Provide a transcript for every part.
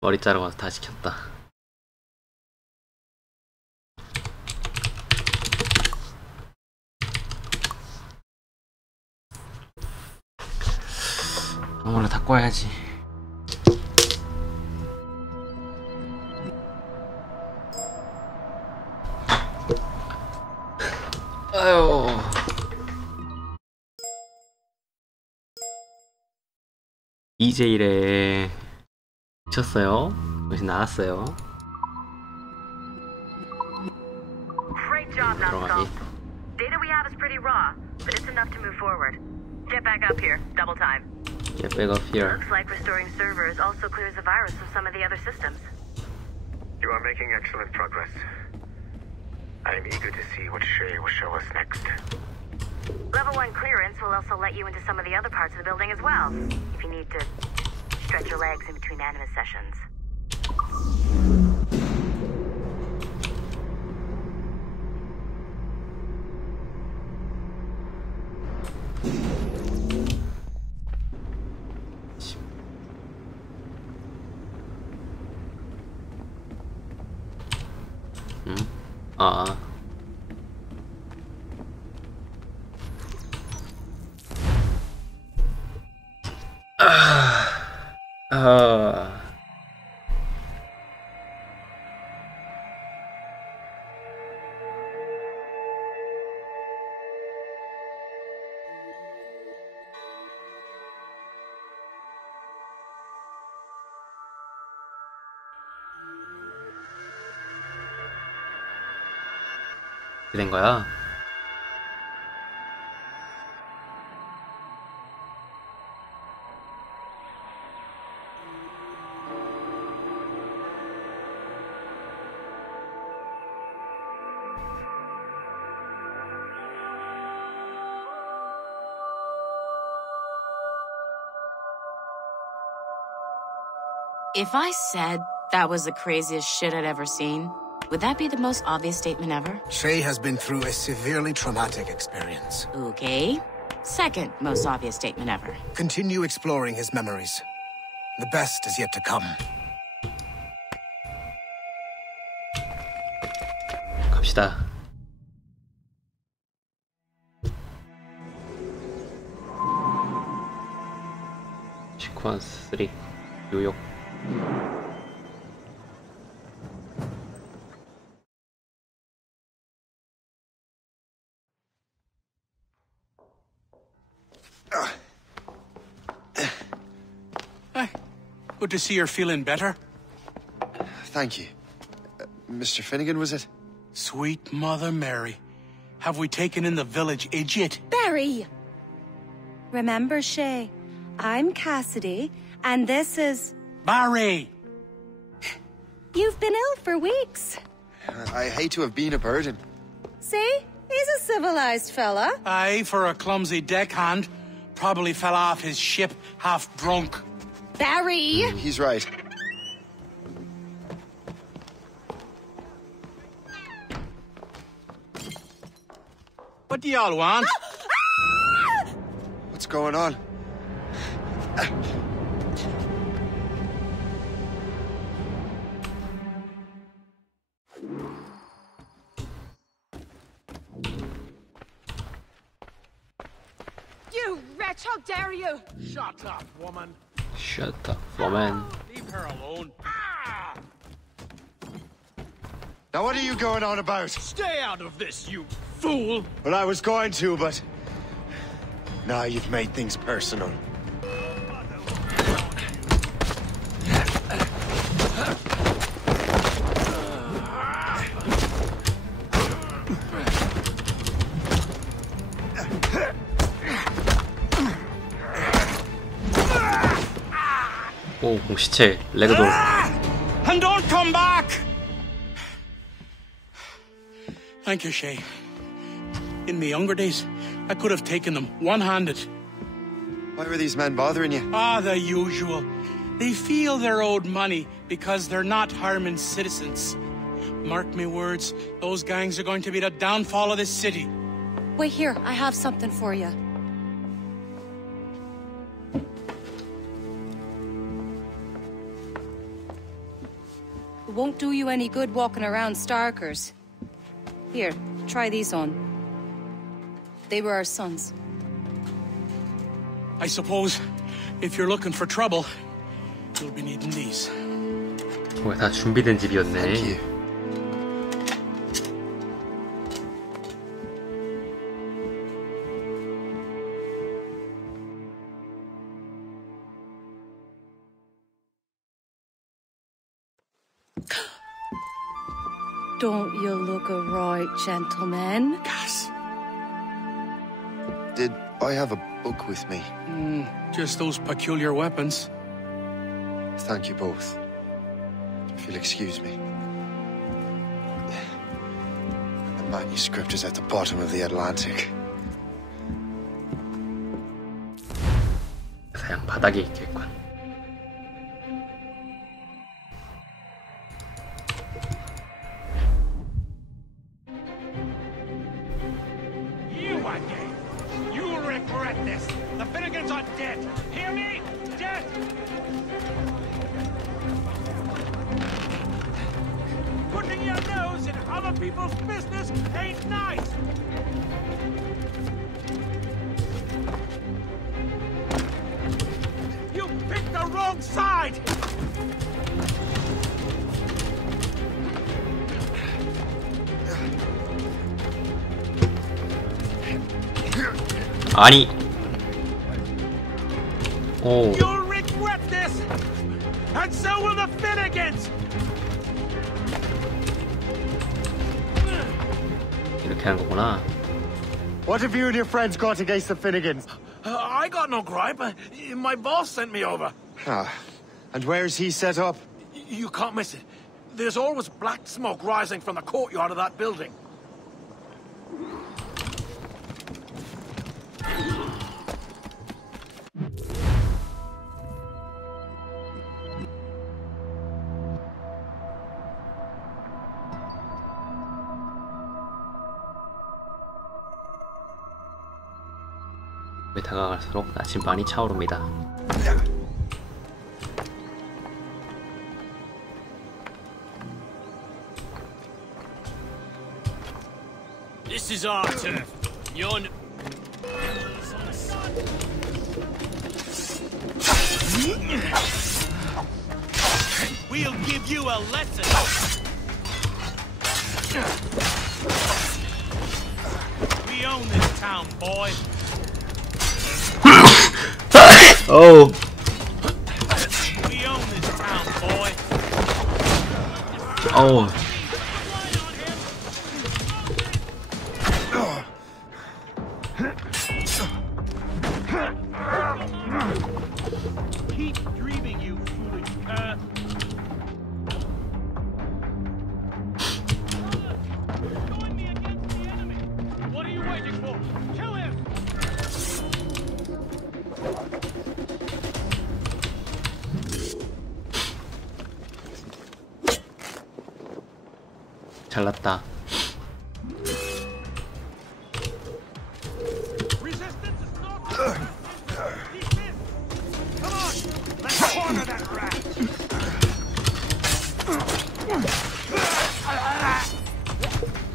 머리 자르고 와서 다 시켰다. 아무나 닦고 와야지. 아유. 이제 이래. 미쳤어요? 정신 나갔어요? Great job, Numbskull. Data we have is pretty raw, but it's enough to move forward. Get back up here. Double time. Get back up here. Looks like restoring servers also clears the virus from some of the other systems. You are making excellent progress. I am eager to see what Shay will show us next. Level 1 clearance will also let you into some of the other parts of the building as well, if you need to stretch your legs in between Animus sessions. 아. 어떻게 된 거야? If I said that was the craziest shit I'd ever seen, would that be the most obvious statement ever? Shay has been through a severely traumatic experience. Okay. Second most obvious statement ever. Continue exploring his memories. The best is yet to come. 갑시다. 시퀀스 3 뉴욕. Good to see you're feeling better. Thank you. Mr. Finnegan, was it? Sweet Mother Mary. Have we taken in the village idiot? Barry! Remember, Shay, I'm Cassidy, and this is... Barry! You've been ill for weeks. I hate to have been a burden. See? He's a civilized fella. Aye, for a clumsy deckhand. Probably fell off his ship half drunk. Barry! He's right. What do y'all want? What's going on? You wretch, how dare you! Shut up, woman. Shut up, woman. Leave her alone. Now what are you going on about? Stay out of this, you fool! Well, I was going to, but... Now you've made things personal. 오, 공시체, 레그돌. And don't come back! Thank you, Shay. In my younger days, I could have taken them one-handed. Why were these men bothering you? Ah, the usual. They feel they're owed money because they're not harming citizens. Mark me words, those gangs are going to be the downfall of this city. Wait here, I have something for you. won't do you any good walking around Starkers. Here, try these on. They were our sons. I suppose if you're looking for trouble, you'll be needing these. 뭐야, 다 준비된 집이었네. Thank you. Don't you look a right gentleman? Gas. Did I have a book with me? Just those peculiar weapons. Thank you both. If you'll excuse me. The manuscript is at the bottom of the Atlantic. 사양 바닥에 있겠군. You again! You'll regret this! The Finnegans are dead! Hear me? Dead! Putting your nose in other people's business ain't nice! You picked the wrong side! 아니. 오. You'll regret this! And so will the Finnegans! 이렇게 하는 거구나. What have you and your friends got against the Finnegans? I got no gripe. My boss sent me over. Ah, and where's he set up? You can't miss it. There's always black smoke rising from the courtyard of that building. 다가갈수록 나침반이 차오릅니다. This is our turf. You're We'll give you a lesson. We own this town, boy. Oh. We own this town, boy. Oh. Keep dreaming, you foolish cur. Join me against the enemy. What are you waiting for? Kill him! 잘났다. Resistance is not. Desist. Come on, let's corner that rat.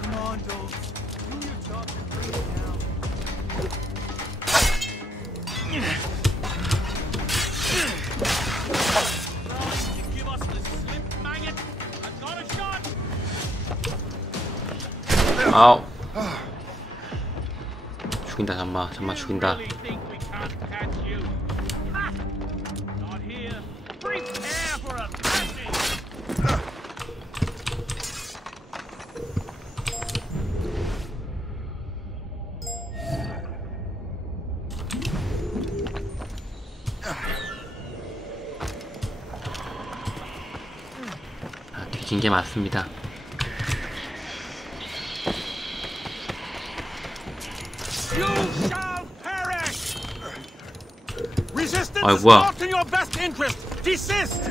Commandos, do your job and bring it down. You give us the slip maggot. I've got a shot. 아우. 죽인다. 잠만 죽인다. Really think we can't catch you? Ha! Not here. Prepare for a thrashing. 아, 뒤진 게 맞습니다. You shall perish! Resistance 아이, is 뭐야. not in your best interest! Desist!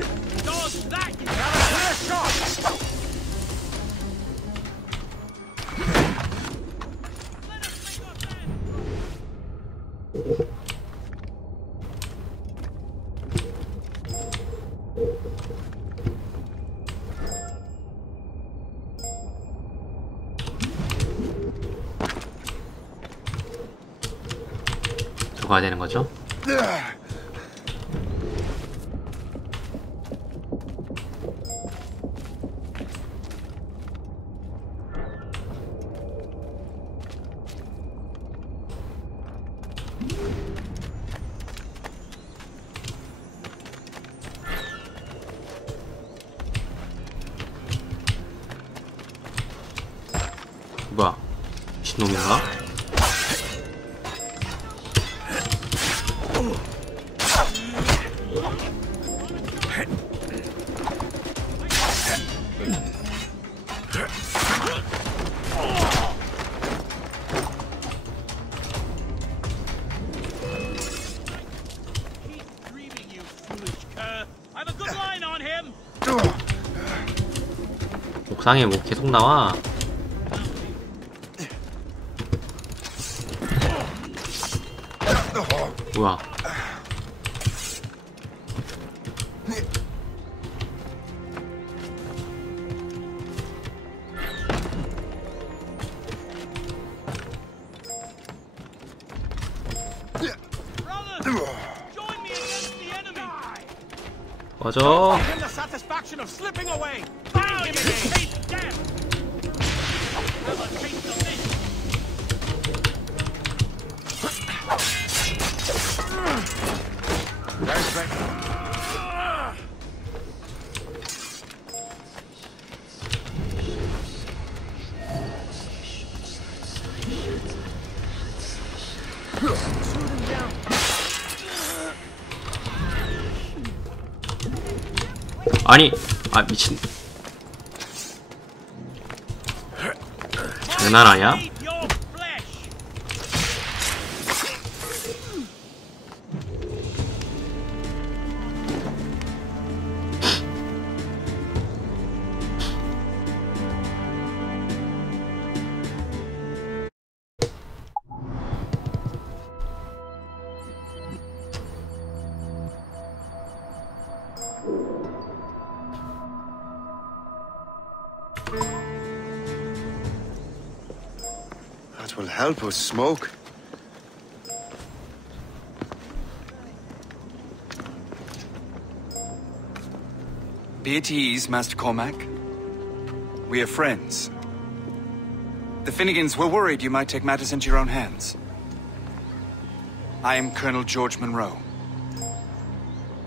Does that you have a clear shot! 가야 되는 거죠? 뭐야? 미친놈인가? Dreaming, you foolish cur. I've a good line on him. 옥상에 뭐 계속 나와. 뭐야? Brothers, join me against the enemy. 꺼져. Give him the satisfaction of slipping away. Bang him in the face, damn. Have a taste of this. 아니, 아 미친. 장난 아니야? Eat your flesh. That will help us smoke. Be at ease, Master Cormac. We are friends. The Finnegans were worried you might take matters into your own hands. I am Colonel George Monroe.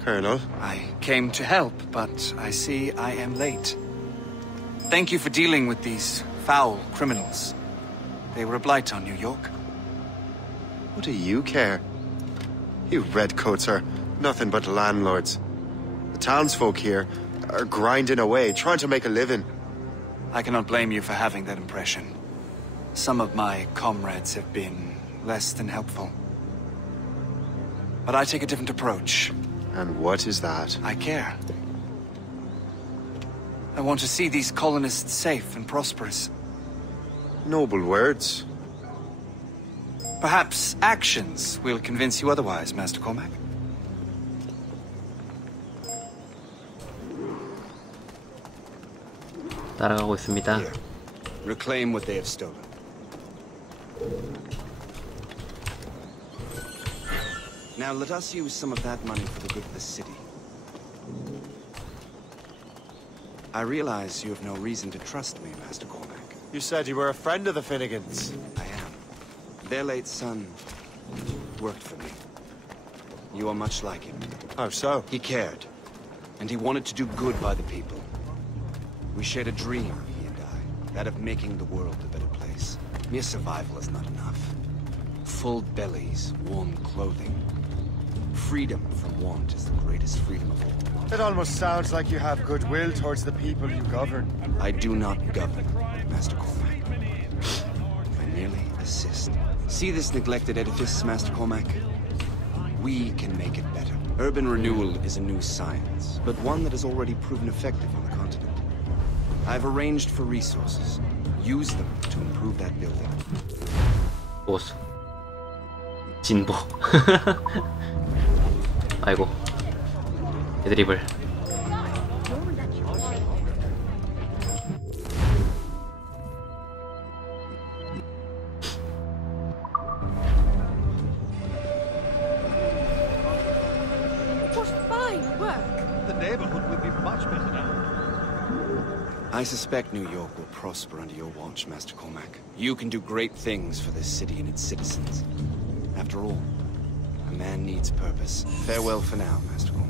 Colonel? I came to help, but I see I am late. Thank you for dealing with these foul criminals. They were a blight on New York. What do you care? You redcoats are nothing but landlords. The townsfolk here are grinding away, trying to make a living. I cannot blame you for having that impression. Some of my comrades have been less than helpful. But I take a different approach. And what is that? I care. I want to see these colonists safe and prosperous. Noble words. Perhaps actions will convince you otherwise, Master Cormac. 따라가고 있습니다. Reclaim what they have stolen. Now let us use some of that money for the good of the city. I realize you have no reason to trust me, Master Cormac. You said you were a friend of the Finnegans. I am. Their late son worked for me. You are much like him. How so? He cared, and he wanted to do good by the people. We shared a dream, he and I, that of making the world a better place. Mere survival is not enough. Full bellies, warm clothing. Freedom from want is the greatest freedom of all. It almost sounds like you have goodwill towards the people you govern. I do not govern, Master Cormac. I merely assist. See this neglected edifice, Master Cormac? We can make it better. Urban renewal is a new science, but one that has already proven effective on the continent. I've arranged for resources. Use them to improve that building. 보스. 진보. 아이고. 애드립을. work. The neighborhood will be much better now. I suspect New York will prosper under your watch, Master Cormac. You can do great things for this city and its citizens. After all, a man needs purpose. Farewell for now, Master Cormac.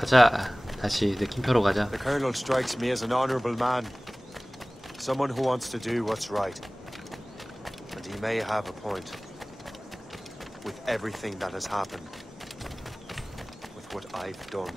가자. 다시 느낌표로 가자. The Colonel strikes me as an honorable man. Someone who wants to do what's right. And he may have a point. With everything that has happened. With what I've done.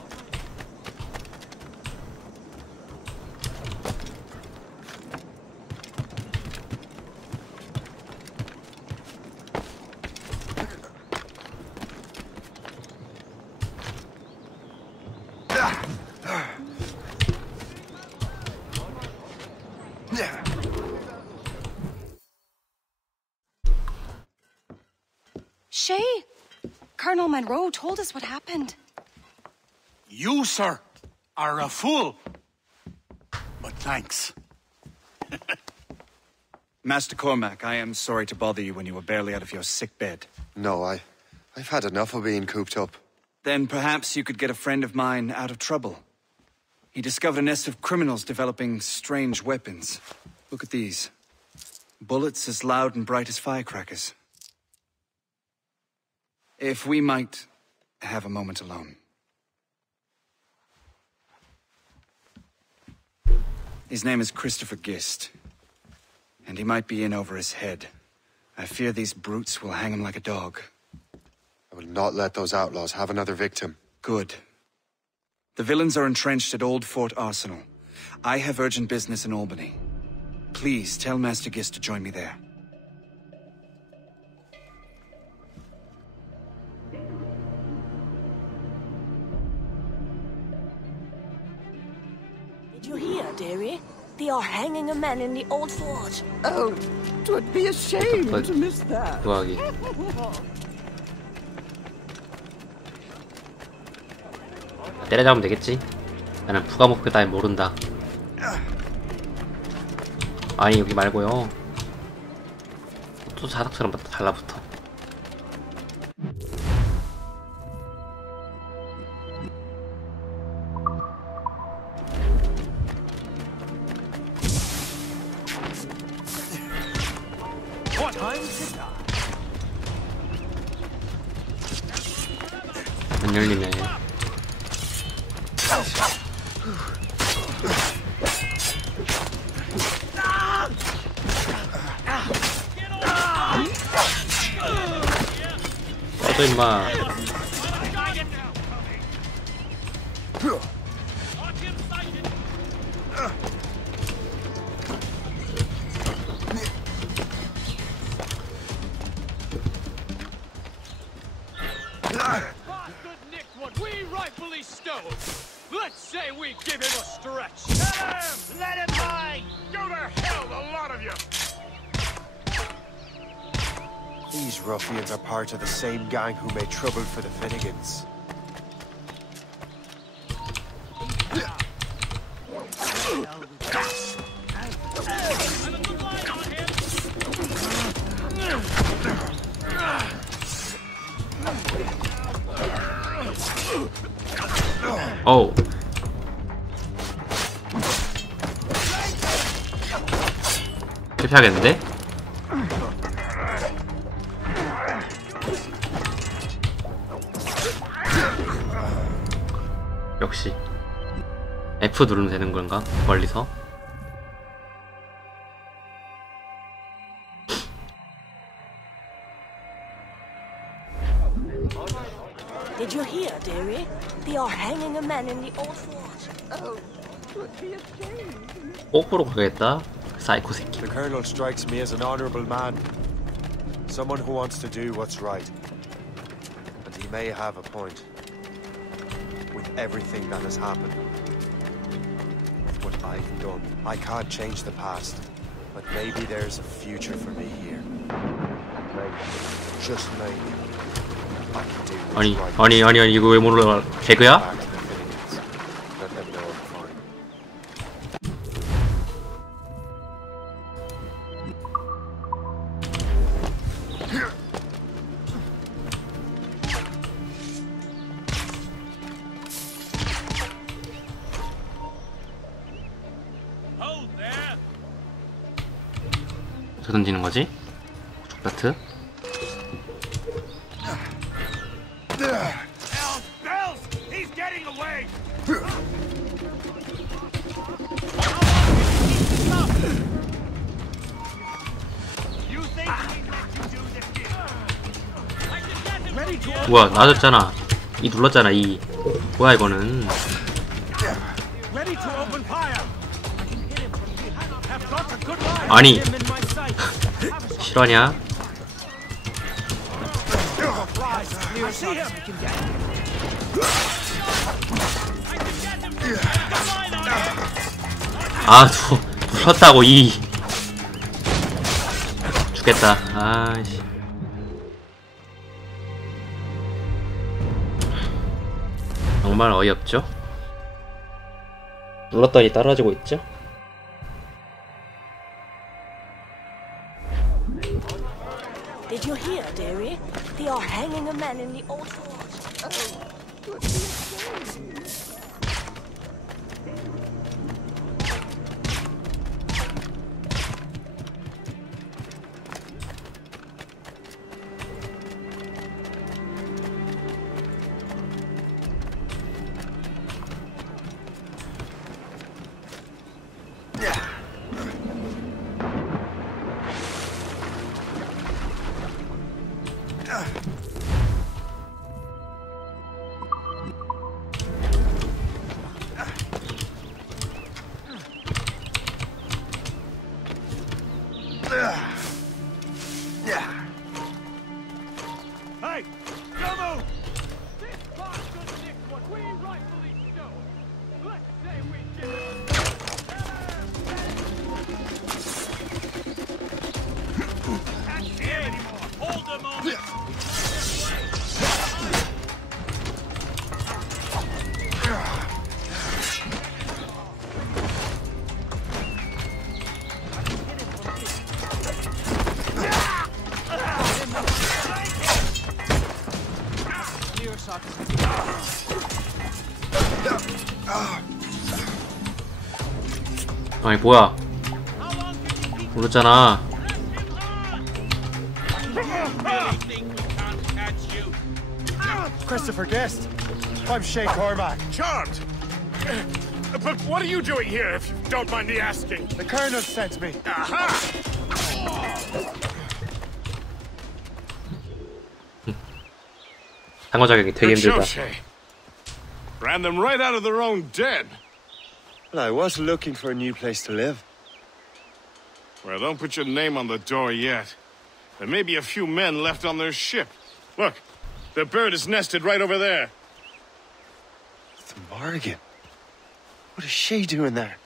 Shay, Colonel Monroe told us what happened. You, sir, are a fool. But thanks. Master Cormac, I am sorry to bother you when you were barely out of your sick bed. No, I've had enough of being cooped up. Then perhaps you could get a friend of mine out of trouble. He discovered a nest of criminals developing strange weapons. Look at these. Bullets as loud and bright as firecrackers. If we might have a moment alone. His name is Christopher Gist. And he might be in over his head. I fear these brutes will hang him like a dog. I will not let those outlaws have another victim. Good. The villains are entrenched at Old Fort Arsenal. I have urgent business in Albany. Please tell Master Gist to join me there. Did you hear, dearie? They are hanging a man in the Old Fort. Oh, 'twould be a shame to miss that. 도와기. 때려잡으면 되겠지? 나는 부가 목표 따위 모른다. 아니 여기 말고요. 또 자석처럼 달라붙어. 안 열리네. 꺼져 임마. Let's say we give him a stretch. Tell him! Let it lie! Go to hell, the lot of you! These ruffians are part of the same gang who made trouble for the Finnegans. 어우. 실패하겠는데? 역시 F 누르면 되는 건가? 멀리서? Did you hear, dearie? They are hanging a man in the Old Fort. Oh, 'twould be a shame. 옥으로 가겠다. 사이코 새끼. The Colonel strikes me as an honorable man. Someone who wants to do what's right. And he may have a point. With everything that has happened. With what I've done. I can't change the past. But maybe there's a future for me here. Maybe. Just maybe. I can do 아니 이거 왜 몰라? 개그야? Let them know I'm fine. Hold there. 어떻게 던지는 거지? 족다트? Bells! He's getting away! You think we let you do this here? I can get him. Ready to 뭐야 나졌잖아. 이 눌렀잖아. 이 뭐야 이거는? Ready to open fire. Have got a good line. 아니 Him in my sight. 실화냐? I see him. 아 눌렀다고 이 죽겠다. 아씨. 정말 어이없죠? 눌렀더니 떨어지고 있죠? Did you hear, dearie? They are hanging a man in the old forge. Hey, don't move! This bastard did what we rightfully stole. Let's say we didn't. Can't hear anymore. Hold a moment. 아니 뭐야? 모르잖아. Christopher Guest. I'm Shay Cormac. Charmed! But what are you doing here, if you don't mind me asking? The Colonel sent me. Aha! 상호 자격이 되게 힘들다. Ran them right out of their own den. Well, I was looking for a new place to live. Well, don't put your name on the door yet. There may be a few men left on their ship. Look, the bird is nested right over there. The Morrigan. What is she doing there?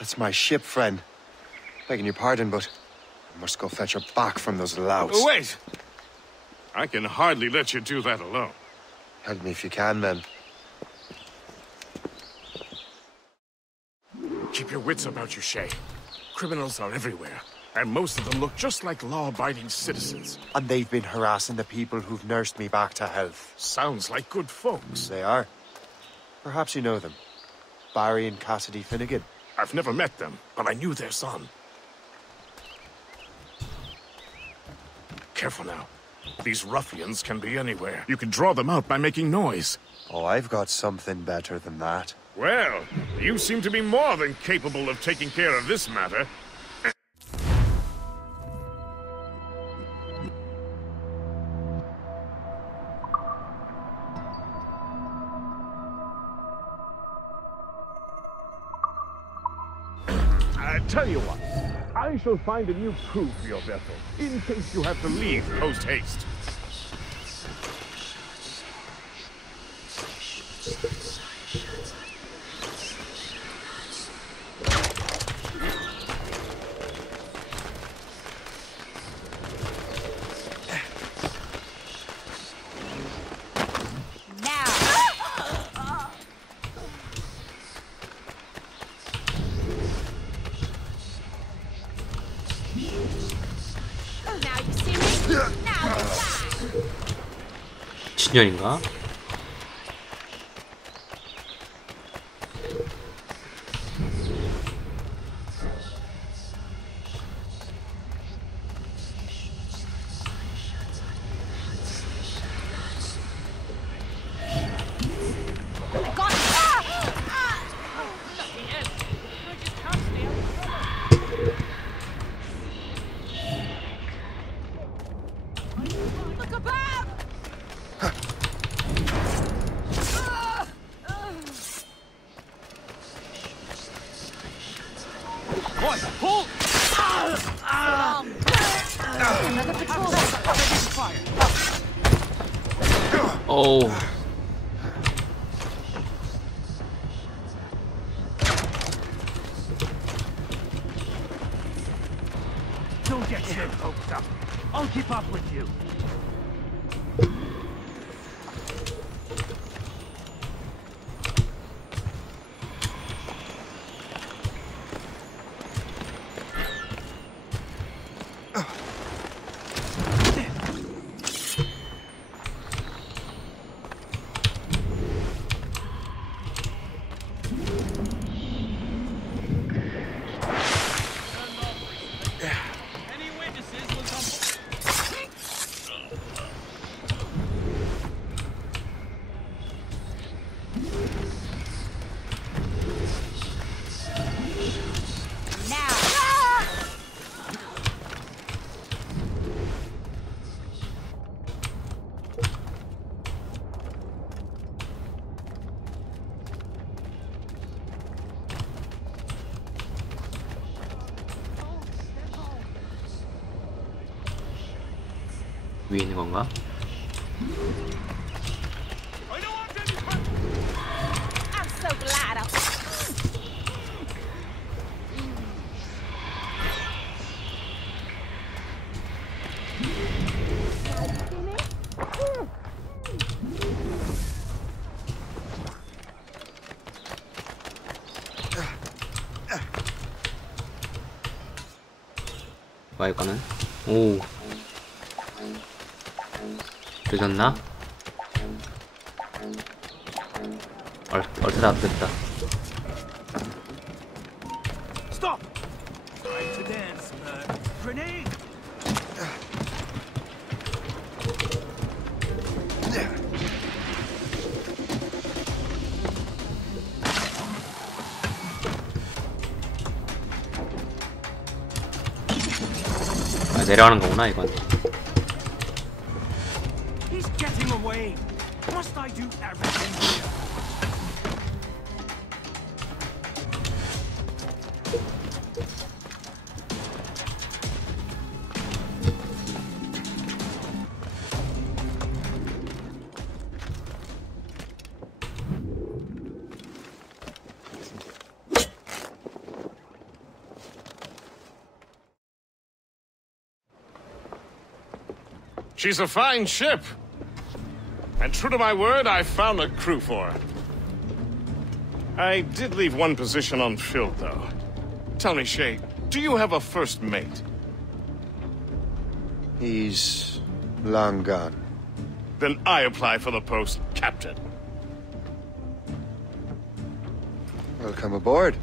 That's my ship, friend. Begging your pardon, but I must go fetch her back from those louts. Oh, wait! I can hardly let you do that alone. Help me if you can, then. Keep your wits about you, Shay. Criminals are everywhere, and most of them look just like law-abiding citizens. And they've been harassing the people who've nursed me back to health. Sounds like good folks. They are. Perhaps you know them. Barry and Cassidy Finnegan. I've never met them, but I knew their son. Careful now. These ruffians can be anywhere. You can draw them out by making noise. Oh, I've got something better than that. Well, you seem to be more than capable of taking care of this matter. I tell you what, I shall find a new crew for your vessel, in case you have to leave post-haste. 미친년인가? Oh. Don't get your hopes up. I'll keep up with you. 위에 있는 건가? I'm so glad 뭐야 이거는? 오. 늦었나? 얼테다 됐다. Stop! Try to dance, grenade! 아, 내려가는 거구나 이건. He's getting away. Must I do everything here? She's a fine ship. And true to my word, I found a crew for her. I did leave one position unfilled, though. Tell me, Shay, do you have a first mate? He's long gone. Then I apply for the post, Captain. Welcome aboard.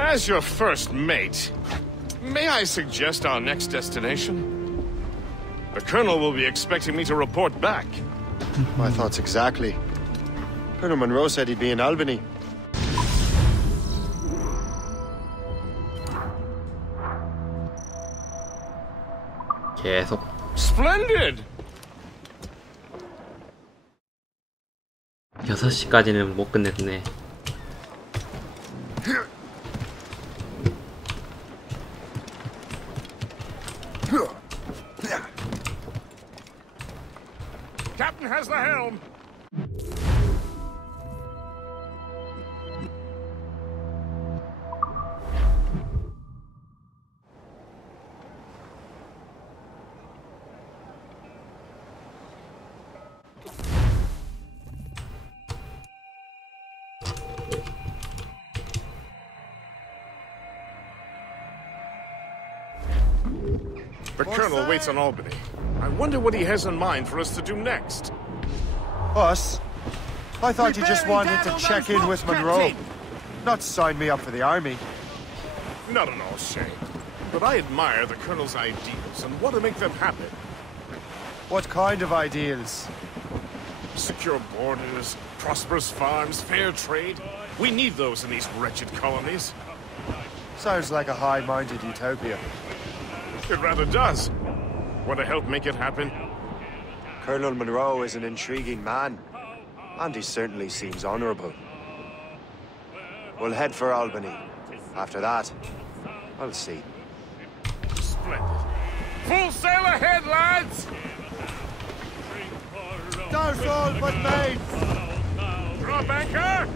As your first mate, may I suggest our next destination? The Colonel will be expecting me to report back. My thoughts exactly. Colonel Monroe said he'd be in Albany. 계속. Splendid! 6시까지는 못 끝냈네. Captain has the helm. The Colonel waits on Albany. I wonder what he has in mind for us to do next. Us? I thought you just wanted to check in with Monroe. Not sign me up for the army. Not at all, Shay. But I admire the Colonel's ideals and want to make them happen. What kind of ideals? Secure borders, prosperous farms, fair trade. We need those in these wretched colonies. Sounds like a high-minded utopia. It rather does. Want to help make it happen? Colonel Monroe is an intriguing man, and he certainly seems honorable. We'll head for Albany. After that, I'll see. Splendid. Full sail ahead, lads! There's all but mates! Drop anchor!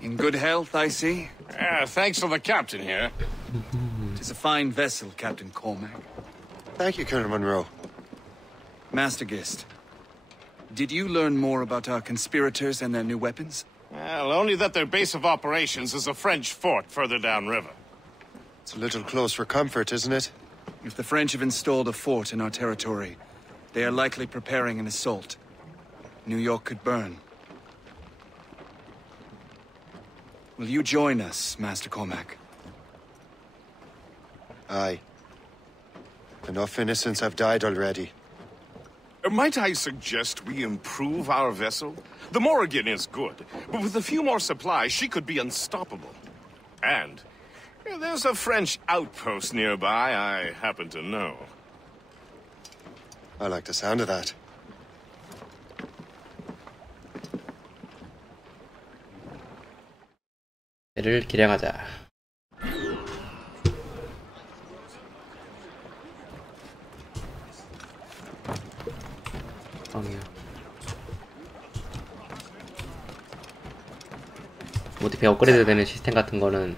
In good health, I see. Thanks to the captain here. Tis a fine vessel, Captain Cormac. Thank you, Colonel Monroe. Master Gist, did you learn more about our conspirators and their new weapons? Well, only that their base of operations is a French fort further downriver. It's a little close for comfort, isn't it? If the French have installed a fort in our territory, they are likely preparing an assault. New York could burn. Will you join us, Master Cormac? Aye. Enough innocents have died already. Might I suggest we improve our vessel? The Morrigan is good, but with a few more supplies, she could be unstoppable. And there's a French outpost nearby I happen to know. I like the sound of that. 배를 기량하자. 어떻게 업그레이드 되는 시스템 같은 거는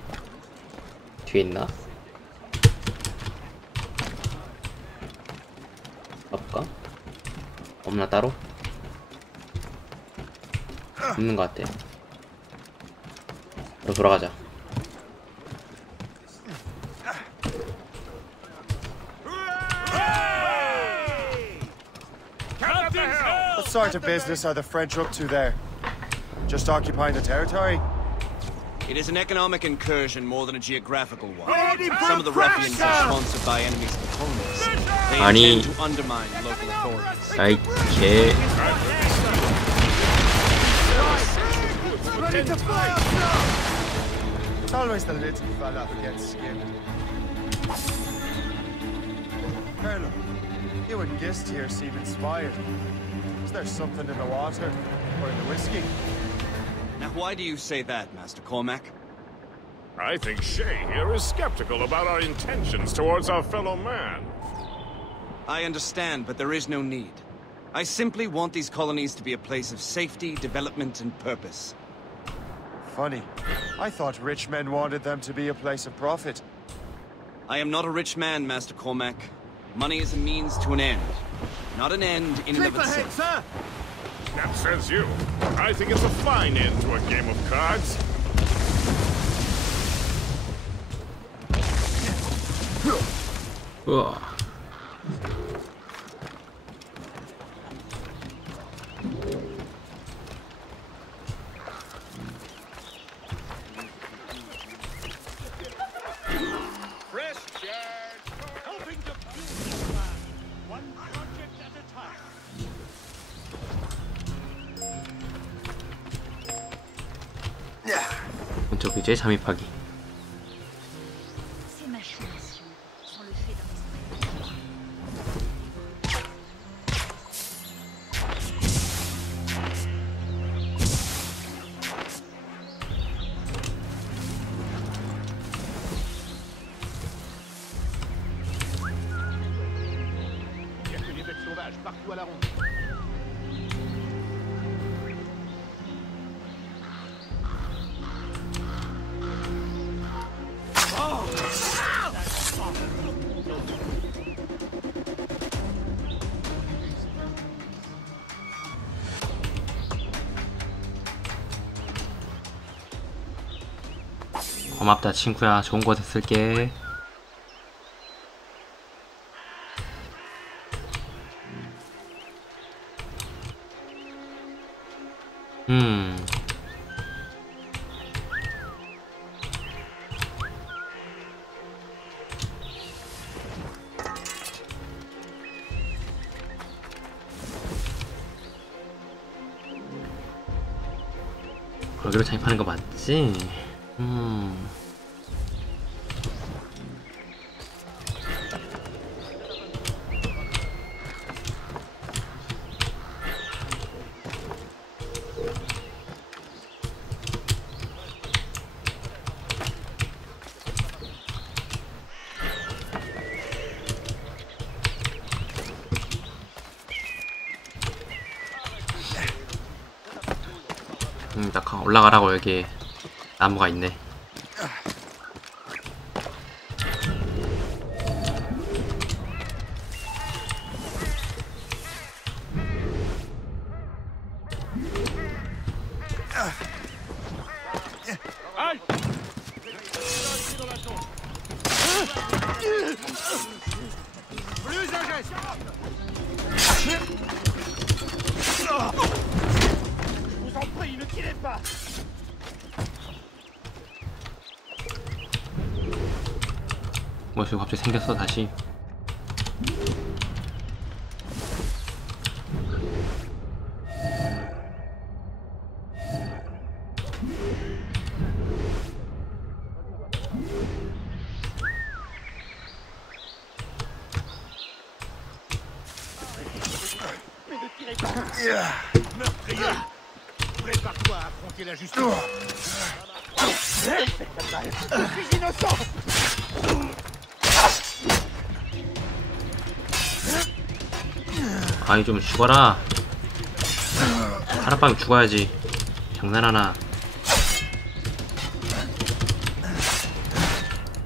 뒤에 있나? 없까? 없나 따로? 없는 것 같아. 돌아가자. What sort of business are the French up to there? Just occupying the territory? It is an economic incursion more than a geographical one. Some of the ruffians are sponsored by enemies of the colonies. They intend to undermine local authorities. 아이 개. Ready to fire! It's always the little fella who gets skinned. Colonel, you and Gist here seem inspired. Is there something in the water? Or in the whiskey? Now why do you say that, Master Cormac? I think Shay here is skeptical about our intentions towards our fellow man. I understand, but there is no need. I simply want these colonies to be a place of safety, development, and purpose. Funny. I thought rich men wanted them to be a place of profit. I am not a rich man, Master Cormac. Money is a means to an end, not an end in and of itself. Sir! That says you. I think it's a fine end to a game of cards. 우와. 본적 규제 잠입하기. Partout à la ronde. 고맙다 친구야. 좋은 곳에 쓸게. 여기로 장입하는 거 맞지? 나 올라가라고. 여기 나무가 있네. 뭐 지금 갑자기 생겼어 다시. Prépare-toi à affronter la justice. Je suis innocent. 아이 좀 죽어라. 하룻밤에 죽어야지. 장난하나.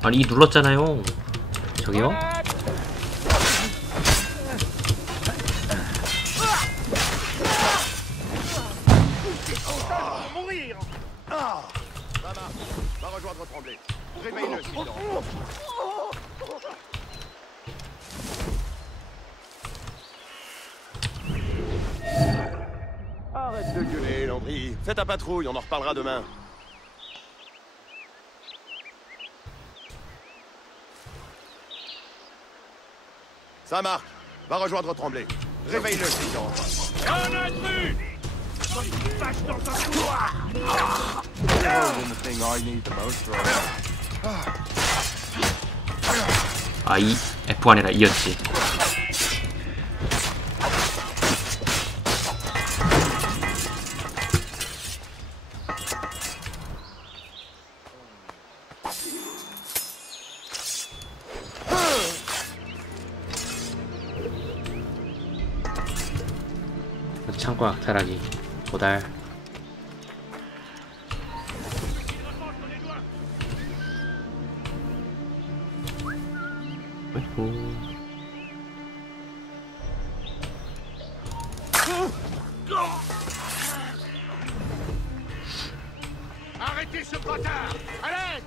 아니 이 눌렀잖아요. 저기요? Va rejoindre Tremblay. Réveille-le s'il dort. Arrête de gueuler, Landry. Fais ta patrouille, on en reparlera demain. Saint-Marc, va rejoindre Tremblay. Réveille-le s'il dort. Un intrus! Vache dans un couloir! 아, 이 F 아니라 E였지. 창고 약탈하기 도달. Arrêtez ce bâtard! À l'aide!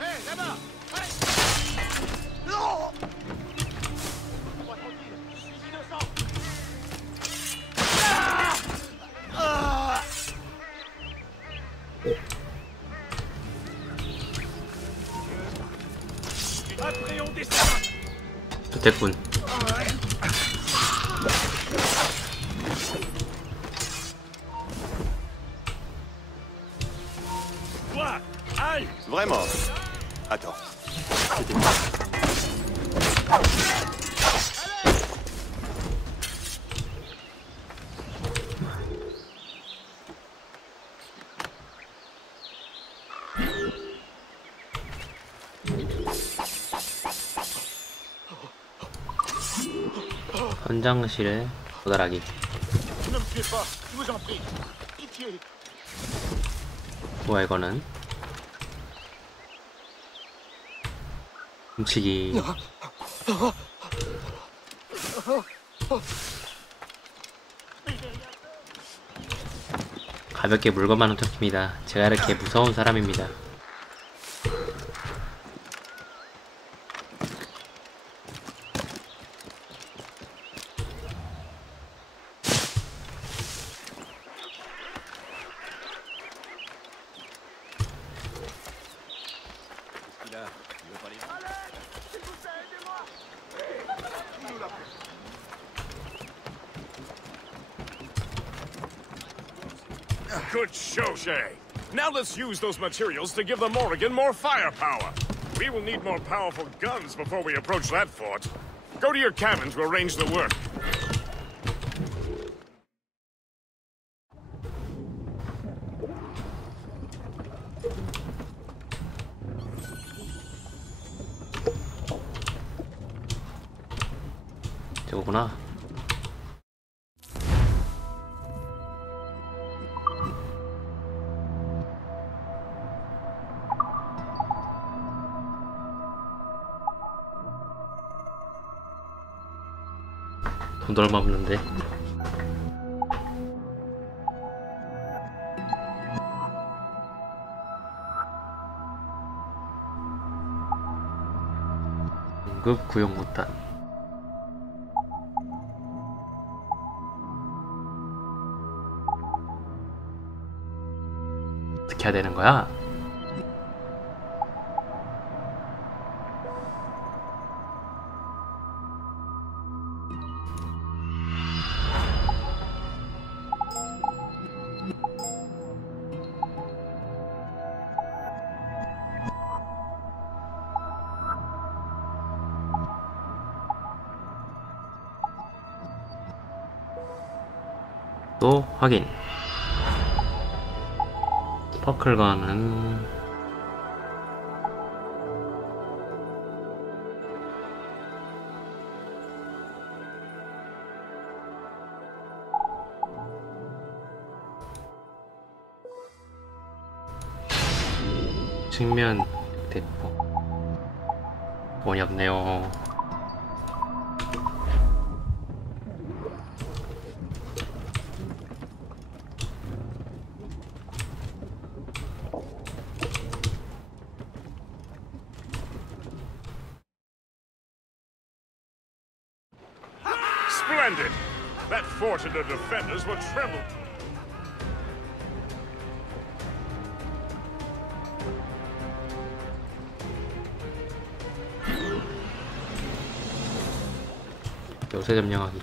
Hé, là-bas! Non! Moi tranquille, je suis innocent! Appréhendez ça! 됐군. Vraiment? Attends. 현장실에 도달하기. Ne me tuez pas, je vous en prie. Pitié. 뭐야 이거는? 훔치기. 가볍게 물건만 훔쳤습니다. 제가 이렇게 무서운 사람입니다. Good show, Shay. Now let's use those materials to give the Morrigan more firepower. We will need more powerful guns before we approach that fort. Go to your cabin to arrange the work. 저거구나. 돈도 얼마 없는데. 응급 구형무단. 어떻게 해야 되는 거야? 또 확인. 퍼클건은 측면 대포. 돈이 없네요. Splendid! That fort and the defenders will tremble. 요새 점령하기.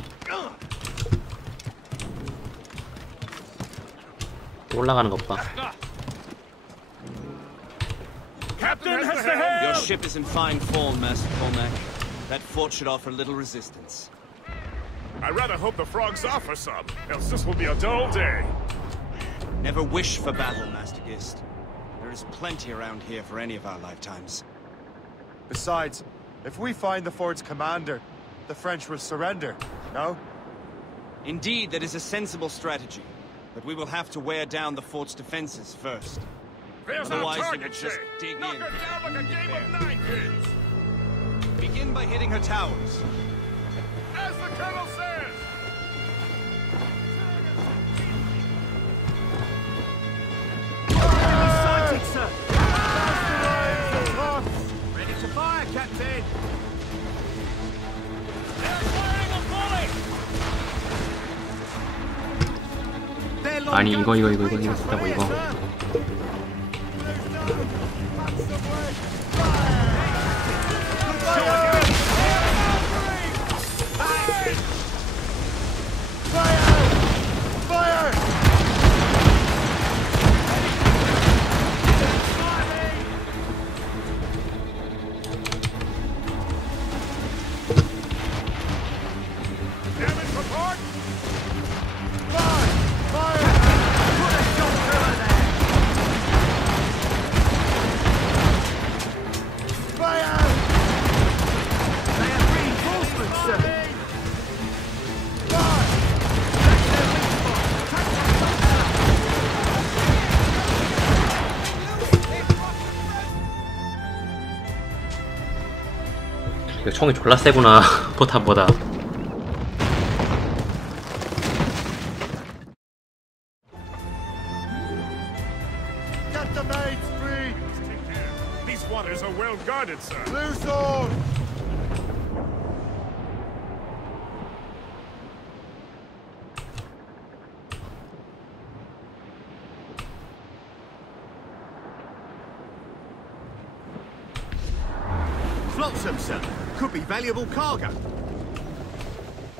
올라가는 것 봐. Captain has the helm! Your ship is in fine form, Master Cormac. That fort should offer little resistance. I rather hope the frogs offer some, else this will be a dull day. Never wish for battle, Master Gist. There is plenty around here for any of our lifetimes. Besides, if we find the fort's commander, the French will surrender, no? Indeed, that is a sensible strategy. But we will have to wear down the fort's defenses first. There's Otherwise, our they will target, just Shay. dig Knock in. her down like a game of ninepins. Begin by hitting her towers. As the colonel says! Sighted, sir! Ready to fire, Captain! They're firing a volley! 아니 이거 쓰다고 이거. 이거 총이 졸라 세구나. 포탄보다. Splendid, sir. Blue sword! Flotsam, sir. Could be valuable cargo.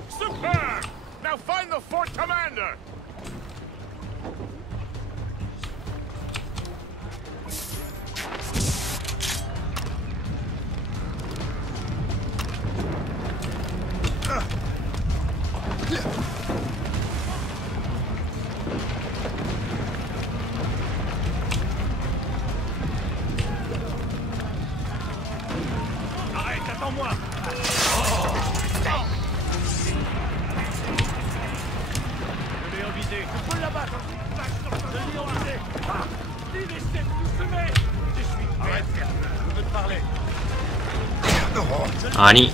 Superb! Now find the fort commander! Arrête, attends-moi. Je l'ai en visée. Je peux l'abattre. Je l'ai en visée. Ah, il essaie de nous semer. Je suis prêt. Arrête, je veux te parler. 아니.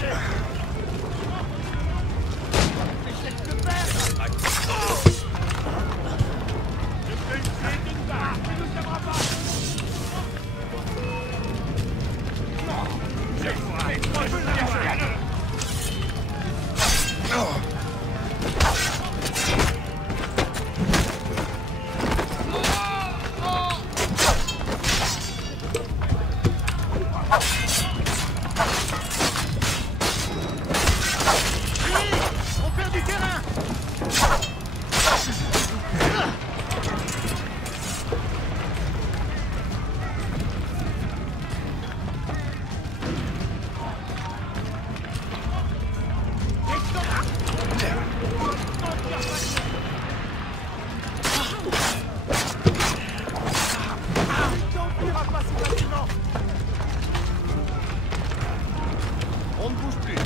On perd du terrain. On ne bouge plus.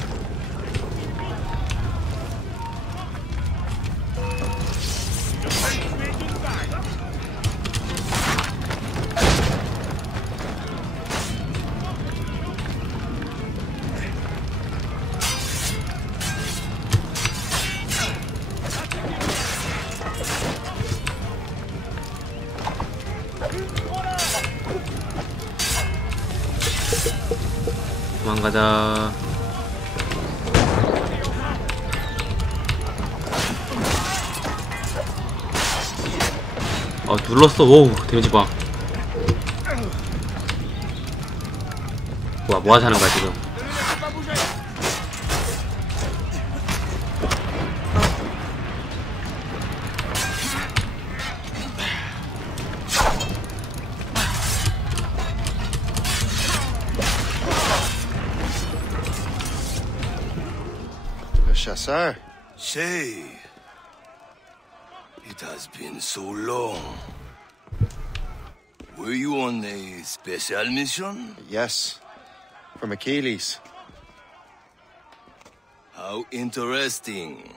도망가자. 눌렀어. 오우, 데미지 봐. 뭐야, 뭐 하자는 거야 지금. Le chasseur. Shay, it has been so long. Were you on a special mission? Yes. From Achilles. How interesting.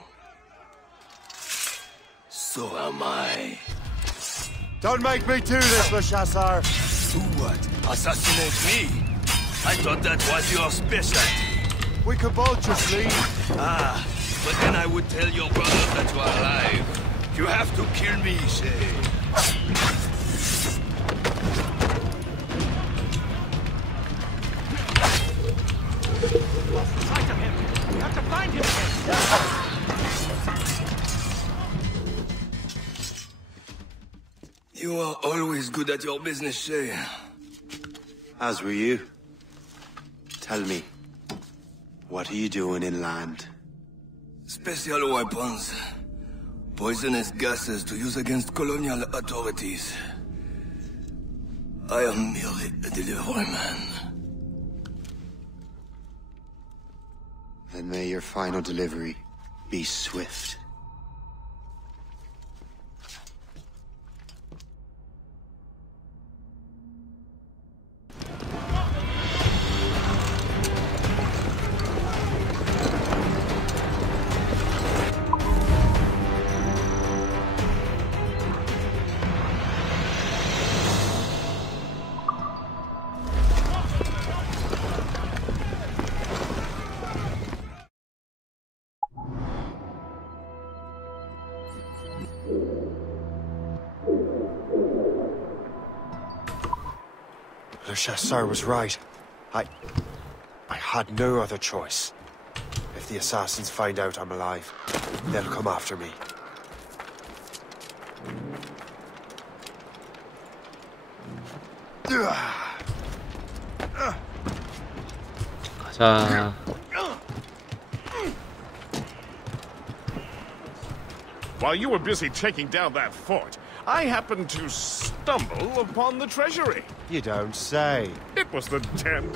So am I. Don't make me do this, Le Chasseur. Do what? Assassinate me? I thought that was your specialty. We could both just leave. Ah, but then I would tell your brother that you are alive. You have to kill me, Shay. Lost sight of him. We have to find him again. You are always good at your business, Shay. As were you. Tell me, what are you doing inland? Special weapons. Poisonous gases to use against colonial authorities. I am merely a delivery man. Then may your final delivery be swift. Le Chasseur was right. I had no other choice. If the assassins find out I'm alive, they'll come after me. 가자. While you were busy taking down that fort, I happened to stumble upon the treasury. You don't say. It was the den.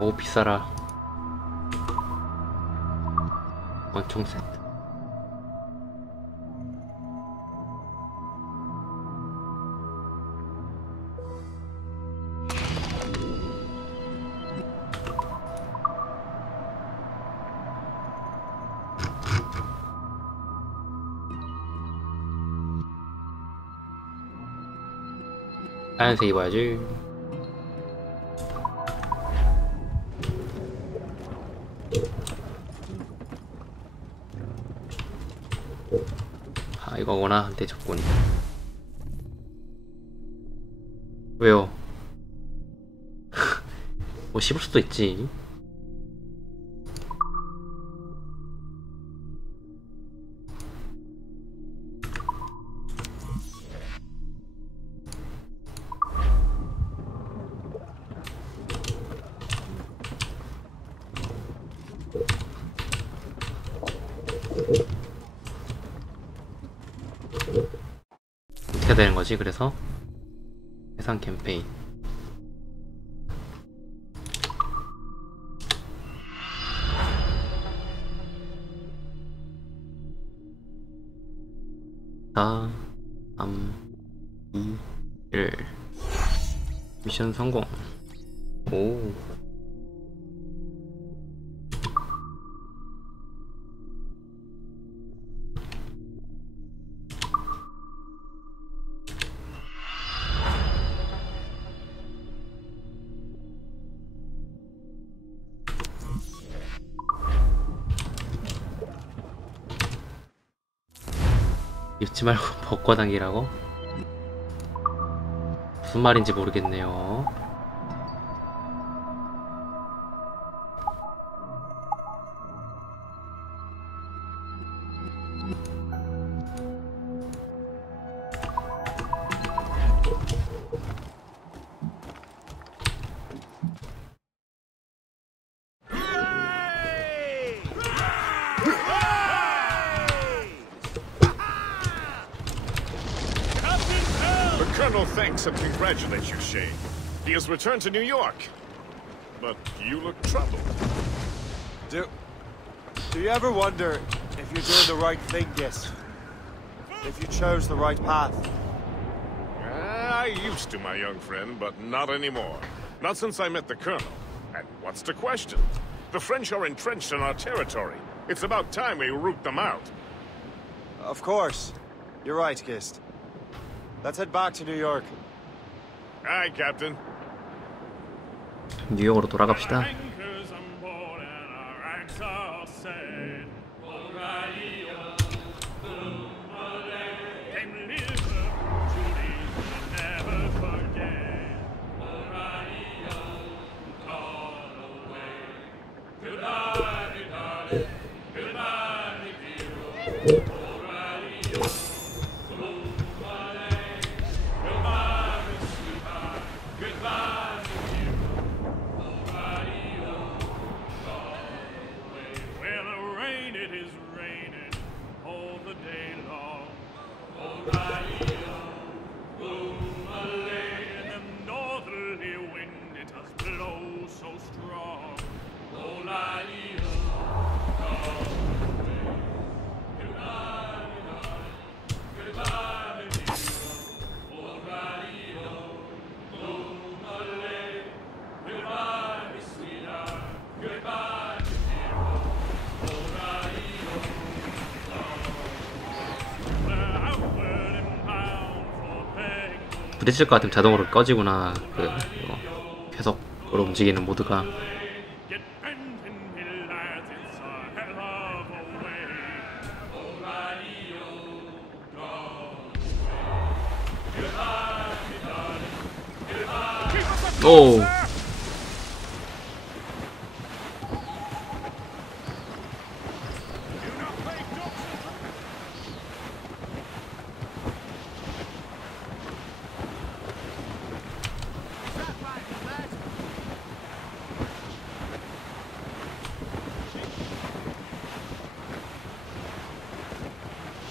오 비싸라. 원총 세트. 하얀색 입어야지. 아 이거구나. 한대 적군이. 왜요? 뭐 씹을 수도 있지. 어떻게 되는 거지? 그래서 해상 캠페인. 사, 3, 2, 1. 미션 성공. 오. 입지 말고 벗고 당기라고? 무슨 말인지 모르겠네요. Colonel thanks and congratulates you, Shane. He has returned to New York. But you look troubled. Do you ever wonder if you're doing the right thing, Gist? If you chose the right path? I used to, my young friend, but not anymore. Not since I met the Colonel. And what's the question? The French are entrenched in our territory. It's about time we root them out. Of course. You're right, Gist. Let's head back to New York. Aye, Captain. 뉴욕으로 돌아갑시다. 부딪힐 것 같으면 자동으로 꺼지구나. 그 계속으로 움직이는 모드가. 오.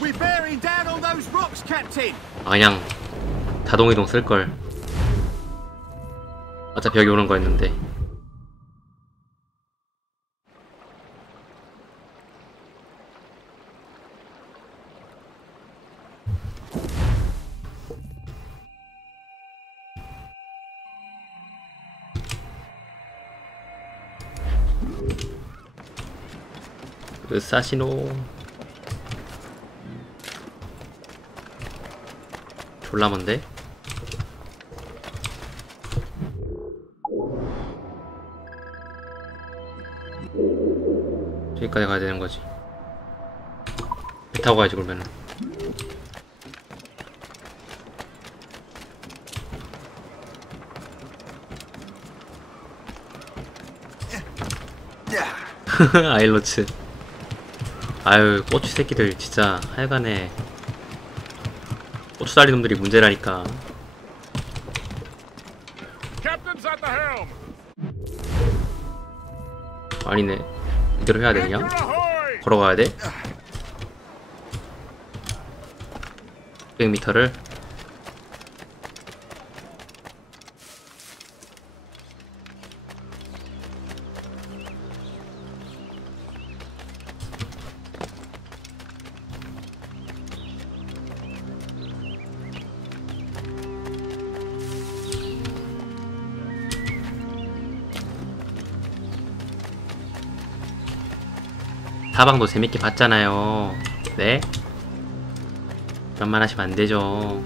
We're bearing down on those rocks, Captain. 그냥 자동이동 쓸걸. 어차피 여기 오는 거였는데. 으사시노. 졸라 먼데? 저기까지 가야 되는 거지. 배 타고 가야지 그러면은. 아일로츠. 아유, 고추 새끼들 진짜 하여간에 고추다리 놈들이 문제라니까. Captain's at the helm. 아니네. 이대로 해야 되냐? 걸어가야 돼? 100m를? 사방도 재밌게 봤잖아요. 네? 그런 말 하시면 안 되죠.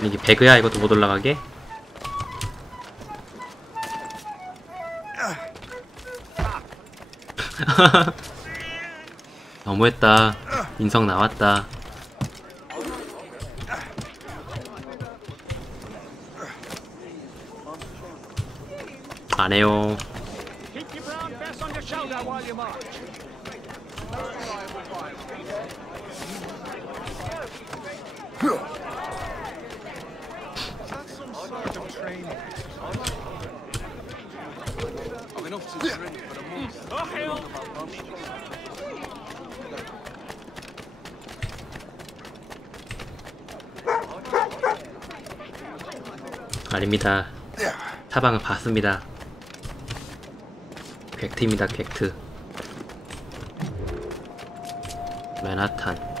이게 배그야? 이것도 못 올라가게? 너무했다. 인성 나왔다. 안 해요. Keep your brown vest on your shoulder while you march. That's some sort of training. I've been off since ready for a month. Oh, hell! 아닙니다. 사방을 봤습니다. 객트입니다, 객트. 맨하탄.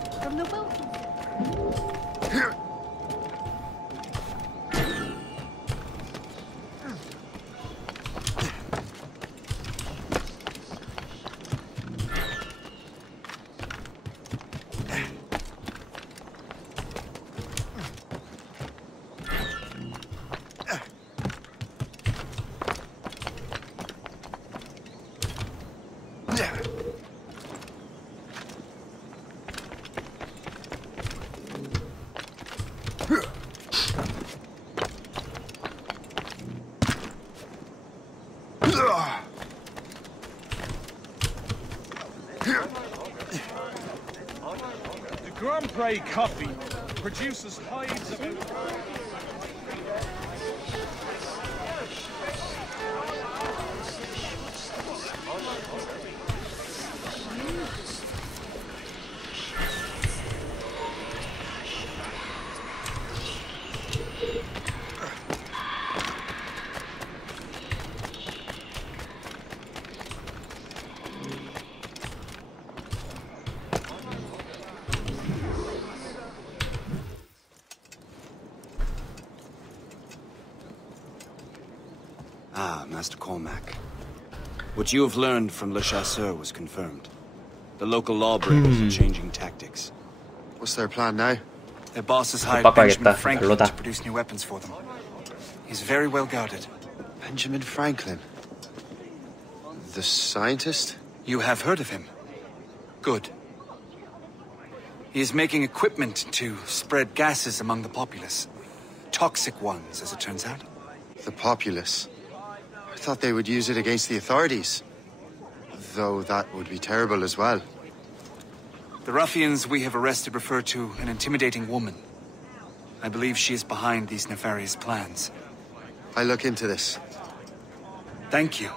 The Grand Prix coffee produces hives of... Ah, Master Cormac. What you have learned from Le Chasseur was confirmed. The local lawbreakers are changing tactics. What's their plan now? Their boss has hired 빡빡하겠다. Benjamin Franklin 별로다. to produce new weapons for them. He's very well guarded. Benjamin Franklin? The scientist? You have heard of him? Good. He is making equipment to spread gases among the populace. Toxic ones, as it turns out. The populace? I thought they would use it against the authorities. Though that would be terrible as well. The ruffians we have arrested refer to an intimidating woman. I believe she is behind these nefarious plans. I'll look into this. Thank you.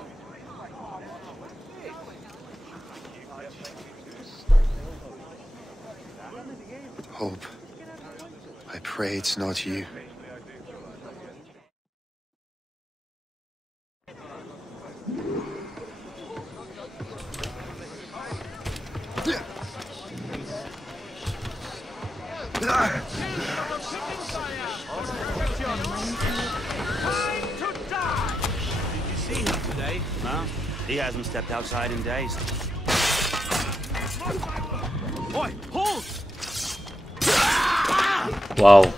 Hope. I pray it's not you. No, he hasn't stepped outside in days. Boy, hold! 와우.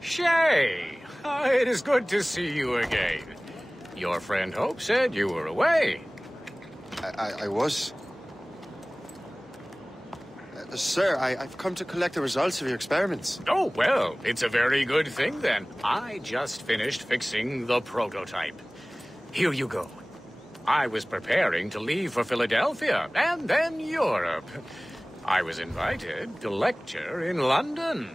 Shay, it is good to see you again. Your friend Hope said you were away. I was. Sir, I've come to collect the results of your experiments. Oh, well, it's a very good thing then. I just finished fixing the prototype. Here you go. I was preparing to leave for Philadelphia and then Europe. I was invited to lecture in London.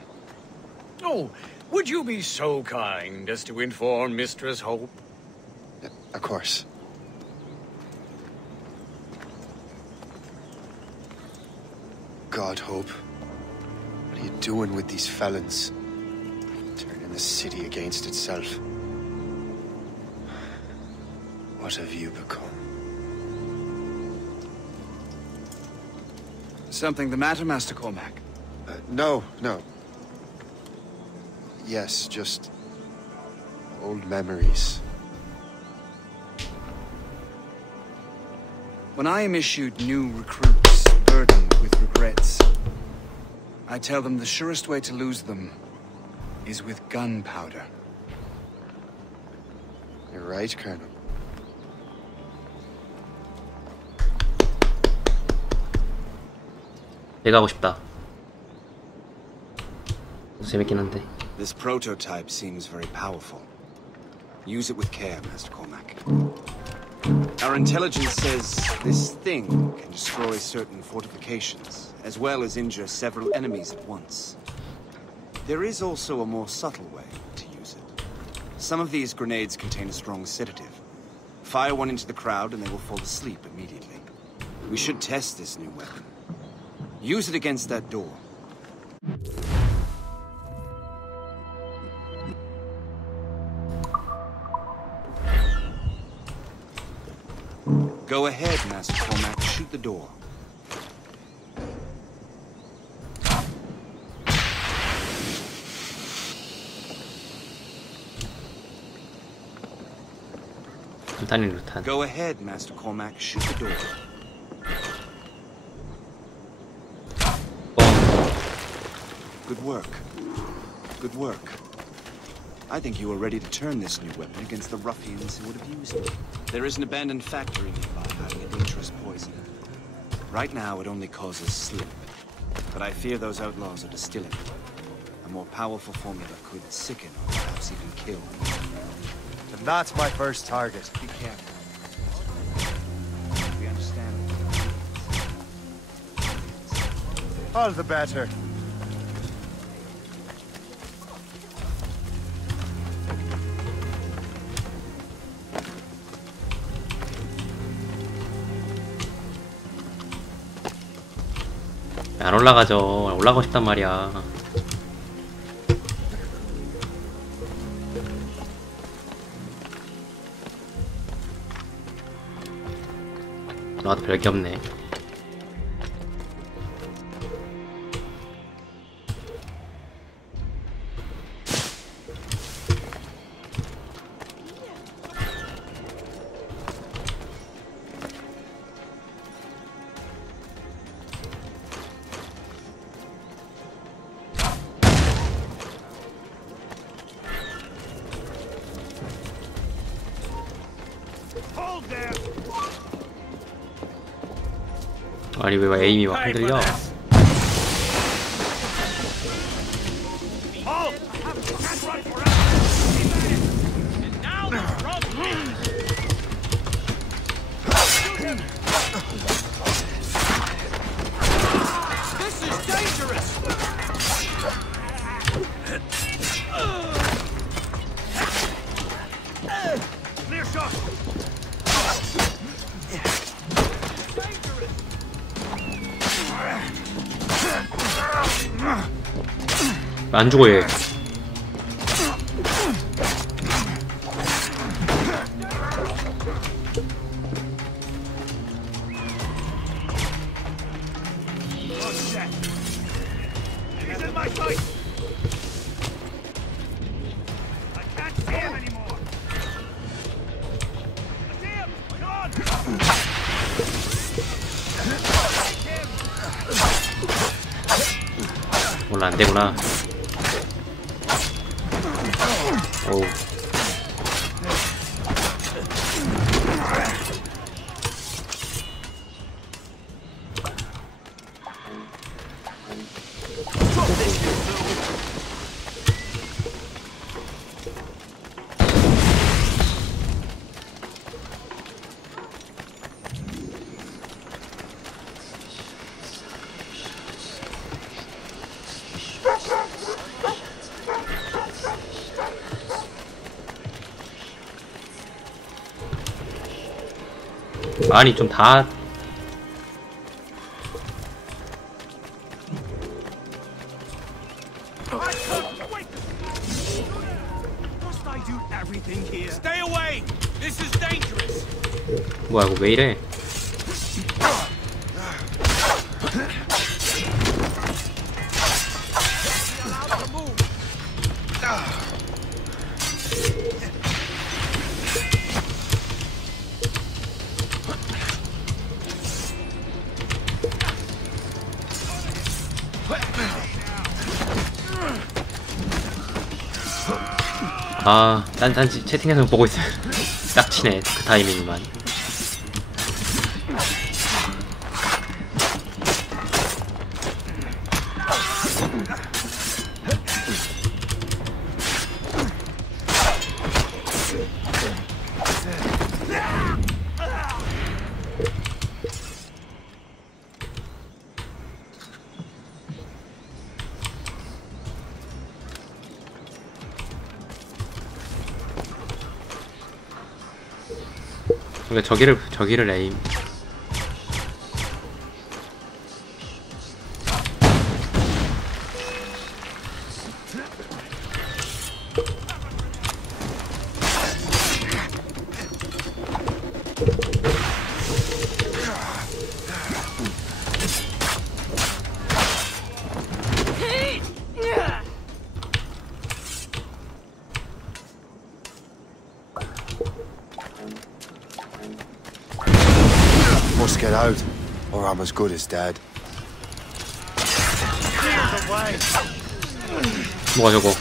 Oh, would you be so kind as to inform Mistress Hope? Of course. God, Hope. What are you doing with these felons? Turning the city against itself. What have you become? Something the matter, Master Cormac? No. Yes, just old memories. When I am issued new recruits burdened with regrets, I tell them the surest way to lose them is with gunpowder. You're right, Colonel. 내가 하고 싶다. 재밌긴 한데. This prototype seems very powerful. Use it with care, Master Cormac. Our intelligence says this thing can destroy certain fortifications, as well as injure several enemies at once. There is also a more subtle way to use it. Some of these grenades contain a strong sedative. Fire one into the crowd and they will fall asleep immediately. We should test this new weapon. Use it against that door. Go ahead, Master Cormac. Shoot the door. Go ahead, Master Cormac. Shoot the door. Good work. Good work. I think you are ready to turn this new weapon against the ruffians who would have used it. There is an abandoned factory nearby hiding a dangerous poison. Right now, it only causes sleep. But I fear those outlaws are distilling it. A more powerful formula could sicken or perhaps even kill. And that's my first target. Be careful. We understand. All the better. 안 올라가죠. 올라가고 싶단 말이야. 나도 별게 없네. 아니 왜 에임이 막 흔들려? This is dangerous. Clear shot. 안 죽어 얘. He's in my sight. I can't see him anymore. I see him. Come on. 몰라 안 되구나. 오. 아니 좀 다 Stay away. This is dangerous. 뭐야 이거 왜 이래? 아, 난 채팅에서 보고 있어요. 딱 치네, 그 타이밍만. 그러니까 저기를 에임. Must get out, or I'm as good as dead. 뭐가 저거?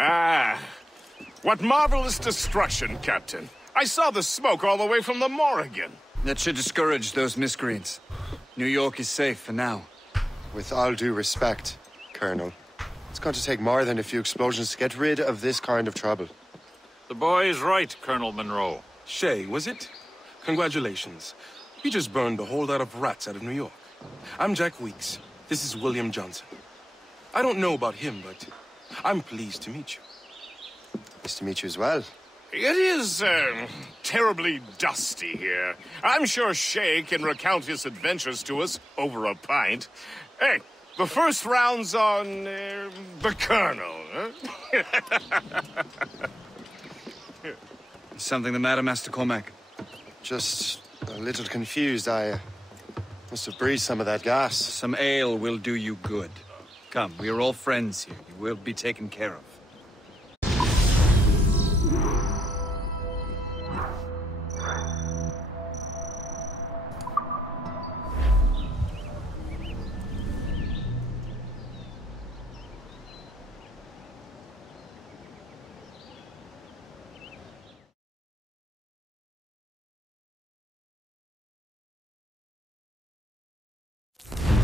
Ah, what marvelous destruction, Captain. I saw the smoke all the way from the Morrigan. That should discourage those miscreants. New York is safe for now. With all due respect, Colonel, it's going to take more than a few explosions to get rid of this kind of trouble. The boy is right, Colonel Monroe. Shay, was it? Congratulations. You just burned a whole lot of rats out of New York. I'm Jack Weeks. This is William Johnson. I don't know about him, but I'm pleased to meet you. Nice to meet you as well, It is, terribly dusty here. I'm sure Shay can recount his adventures to us over a pint. Hey, the first round's on, the Colonel, huh? Something the matter, Master Cormac? Just a little confused. I must have breathed some of that gas. Some ale will do you good. Come, we are all friends here. You will be taken care of.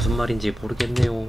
무슨 말인지 모르겠네요.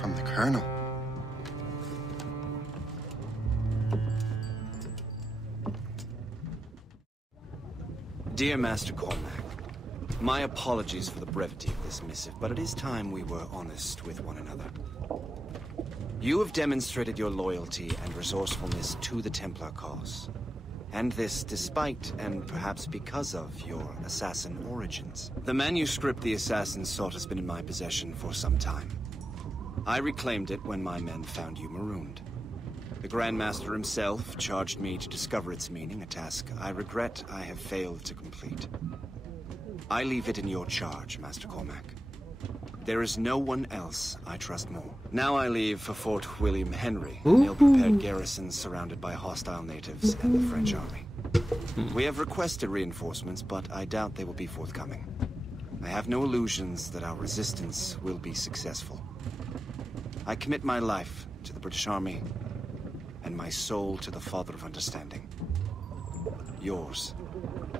From the Colonel. Dear Master Cormac, my apologies for the brevity of this missive, but it is time we were honest with one another. You have demonstrated your loyalty and resourcefulness to the Templar cause. And this despite, and perhaps because of, your assassin origins. The manuscript the assassin sought has been in my possession for some time. I reclaimed it when my men found you marooned. The Grand Master himself charged me to discover its meaning, a task I regret I have failed to complete. I leave it in your charge, Master Cormac. There is no one else I trust more. Now I leave for Fort William Henry, an ill-prepared garrison surrounded by hostile natives and the French army. We have requested reinforcements, but I doubt they will be forthcoming. I have no illusions that our resistance will be successful. I commit my life to the British Army, and my soul to the Father of Understanding. Yours,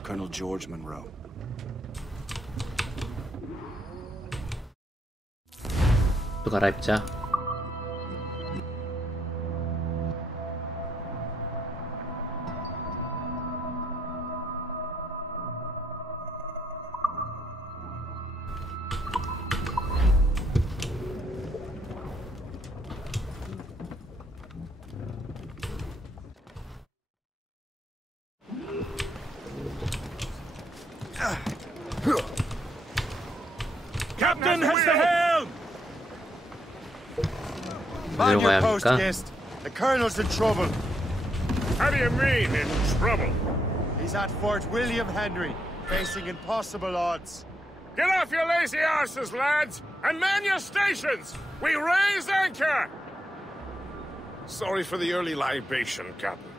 Colonel George Monroe. 또 갈아입자. Captain has the helm! Mind your 내려가야 post, 합니까? Gist. The Colonel's in trouble. How do you mean, in trouble? He's at Fort William Henry, facing impossible odds. Get off your lazy arses, lads, and man your stations! We raise anchor! Sorry for the early libation, Captain.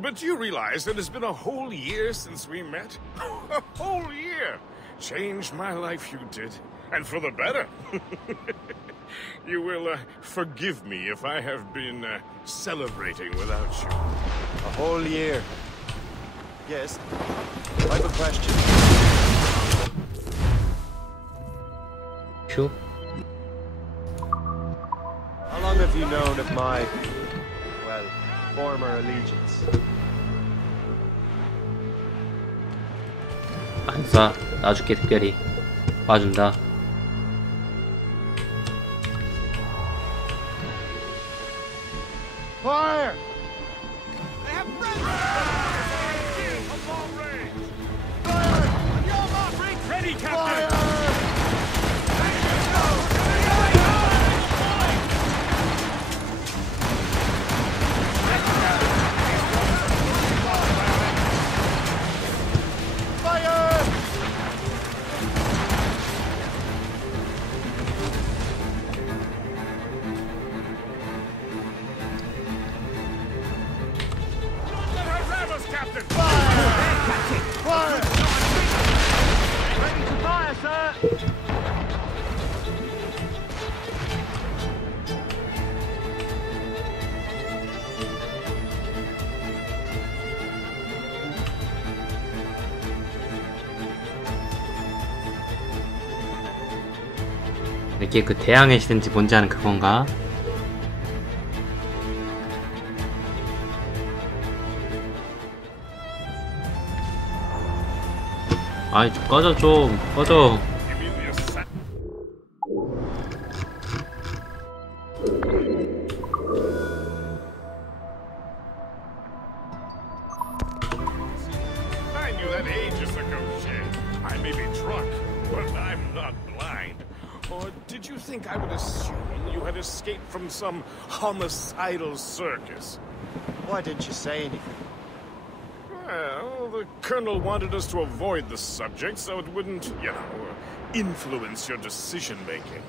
But you realize that it's been a whole year since we met? A whole year! Changed my life, you did. And for the better. You will forgive me if I have been celebrating without you. A whole year. Yes. I have a question. Sure. How long have you known of my, well, former allegiance? 안 쏴. 놔줄게 특별히. 봐준다. Fire! They have friends! Of long range! Fire! On your mark, bring ready, Captain! Captain! Fire, Captain! Fire! Ready to fire, sir! 이게 그 대항해 시대인지 뭔지 아는 그건가? 아이 좀 꺼져 좀 꺼져. I knew that ages ago, Shay. I may be drunk, but I'm not blind. Or did you think I would assume you had escaped from some homicidal circus? Why didn't you say anything? Well, the Colonel wanted us to avoid the subject so it wouldn't, you know, influence your decision-making.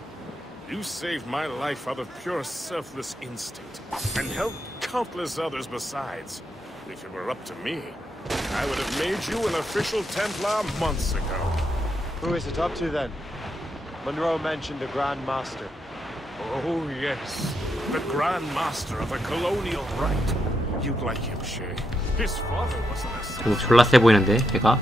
You saved my life out of pure selfless instinct, and helped countless others besides. If it were up to me, I would have made you an official Templar months ago. Who is it up to then? Monroe mentioned the Grand Master. Oh, yes. The Grand Master of a colonial rite. You'd like him, Shay. His father was an assassin. 오, 졸라 세 보이는데 얘가?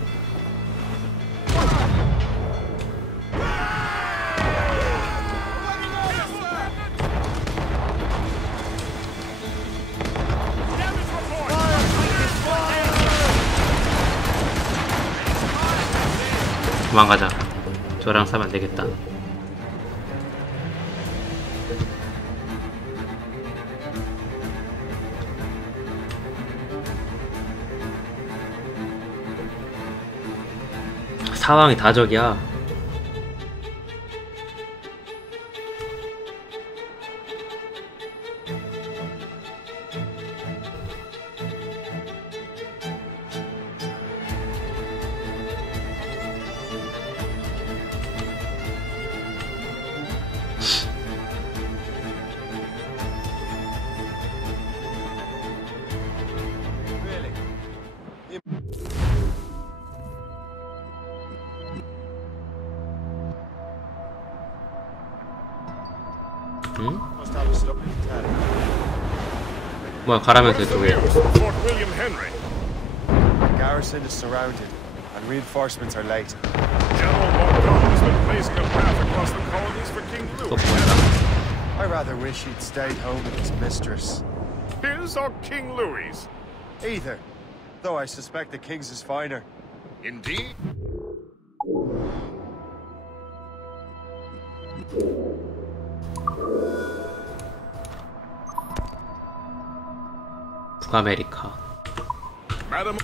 도망가자. 저랑 싸면 안 되겠다. 사왕이 다 적이야. 뭐야 가라면서 이쪽에. Fort William Henry. The garrison is surrounded, and reinforcements are late. General Montcalm has been blazing a path across the colonies for King Louis. I rather wish he'd stayed home with his mistress. His or King Louis? Either, though I suspect the king's is finer. Indeed. 북아메리카. Madam.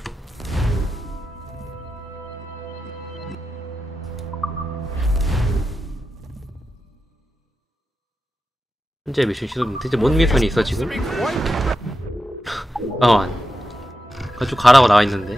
현재 미션 시도 대체 뭔 미션이 있어 지금? 어, 그쪽 가라고 나와 있는데.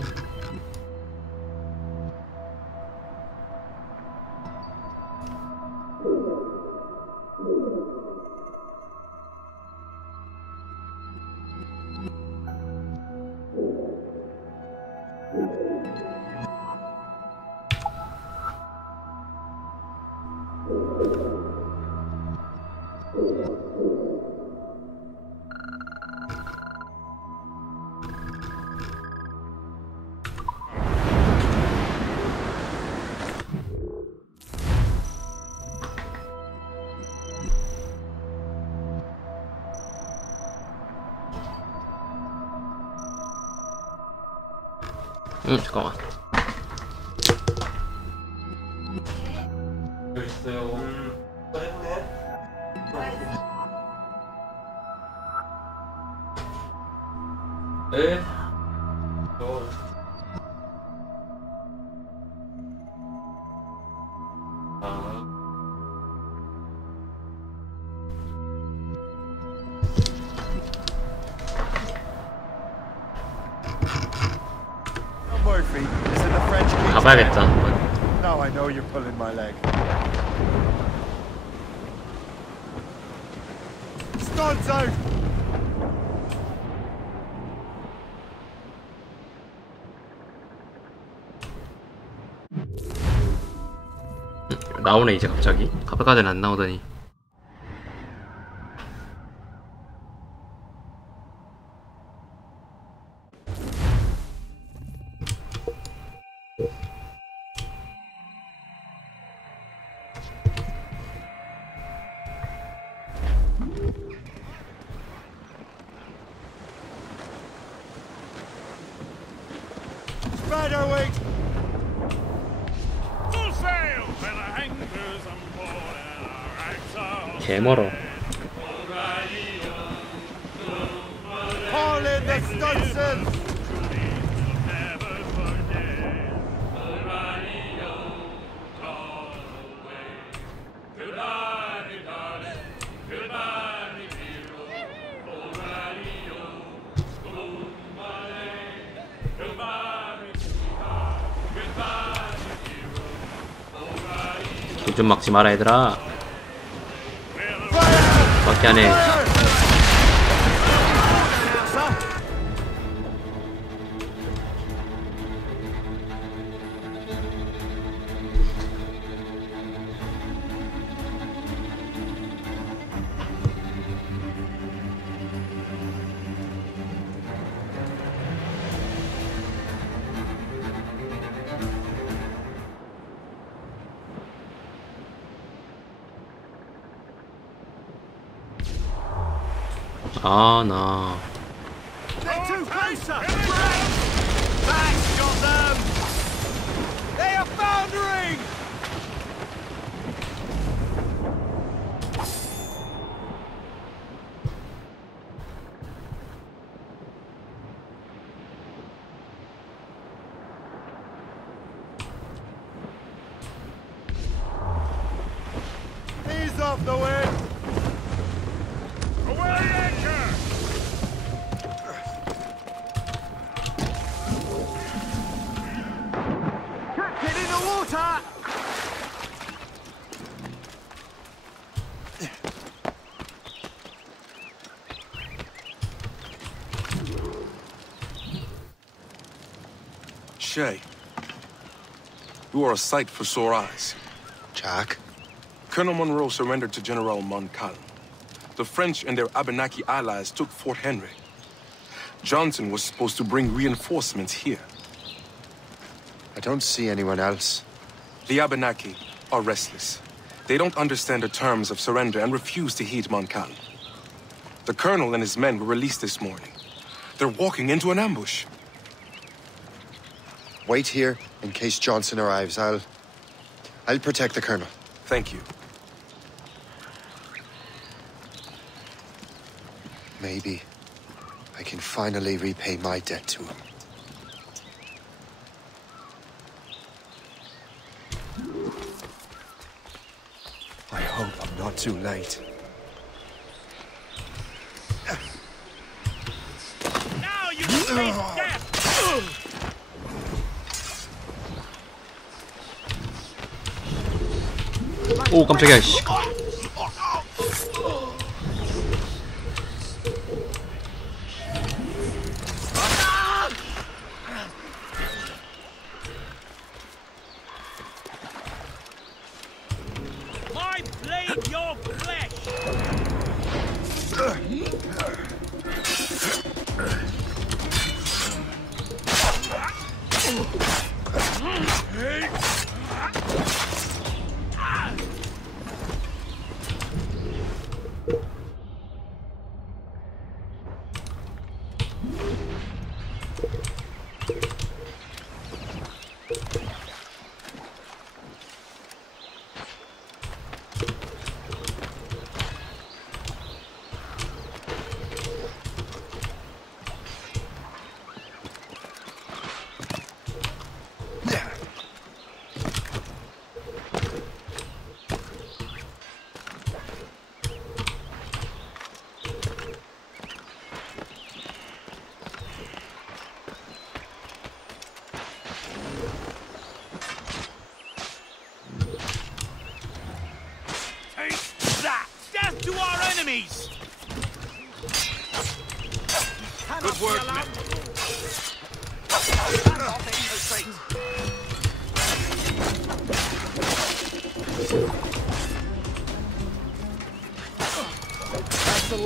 잠깐만. 여기 있어요. 네. Murphy, is it the French king? 가봐야겠다. Now I know you're pulling my leg. Studs out! 나오네 이제 갑자기. 아까까지는 안 나오더니. Spiderweight! Full sail! Where the anchors on board and our rags are 개멀어. Call in the Stunson! 좀 막지 마라 얘들아. 밖에 안해. 아, 나. They're too closer! That's got them! They are foundering! Ease off the wind! Away anchor! Captain in the water! Shay, you are a sight for sore eyes. Jack? Colonel Monroe surrendered to General Montcalm. The French and their Abenaki allies took Fort Henry. Johnson was supposed to bring reinforcements here. I don't see anyone else. The Abenaki are restless. They don't understand the terms of surrender and refuse to heed Montcalm. The colonel and his men were released this morning. They're walking into an ambush. Wait here in case Johnson arrives. I'll protect the colonel. Thank you. Maybe I can finally repay my debt to him. I hope I'm not too late. Now you can face death! 오 깜짝이야 씨. I blade your flesh! Good work, men.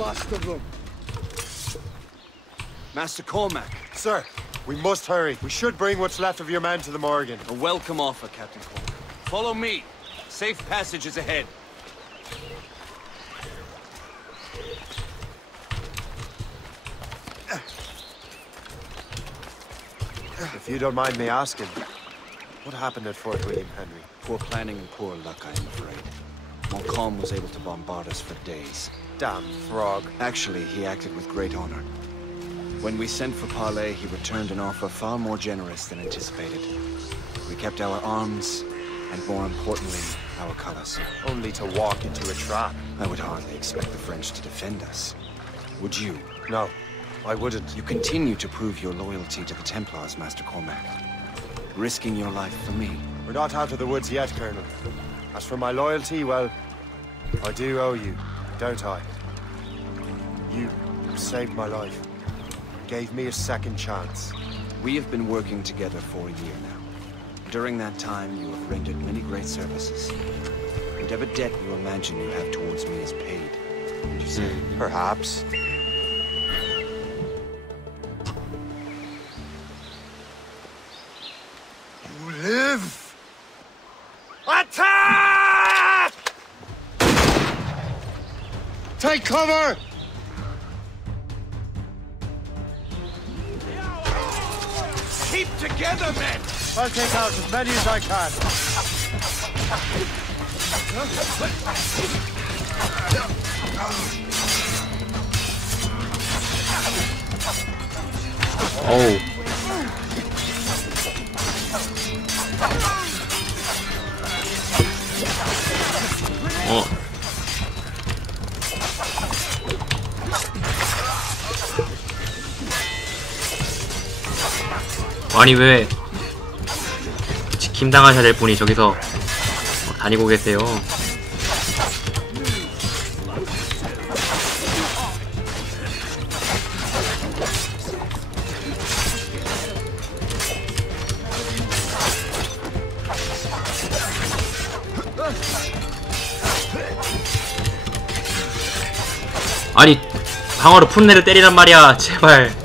last of them. Master Cormac. Sir, we must hurry. We should bring what's left of your men to the Morgan. A welcome offer, Captain Cormac. Follow me. Safe passage is ahead. If you don't mind me asking, what happened at Fort William Henry? Poor planning and poor luck, I am afraid. Montcalm was able to bombard us for days. Damn frog. Actually, he acted with great honor. When we sent for Parley, he returned an offer far more generous than anticipated. We kept our arms, and more importantly, our colors. Only to walk into a trap. I would hardly expect the French to defend us. Would you? No, I wouldn't. You continue to prove your loyalty to the Templars, Master Cormac. Risking your life for me. We're not out of the woods yet, Colonel. As for my loyalty, well, I do owe you, don't I? You saved my life. Gave me a second chance. We have been working together for a year now. During that time, you have rendered many great services. Whatever debt you imagine you have towards me is paid. Would you say? Perhaps. You live! Attack! Take cover! Keep together, men! I'll take out as many as I can. Oh. Oh. 아니 왜 지킴 당하셔야 될 분이 저기서 다니고 계세요. 아니 방어로 풋내를 때리란 말이야. 제발.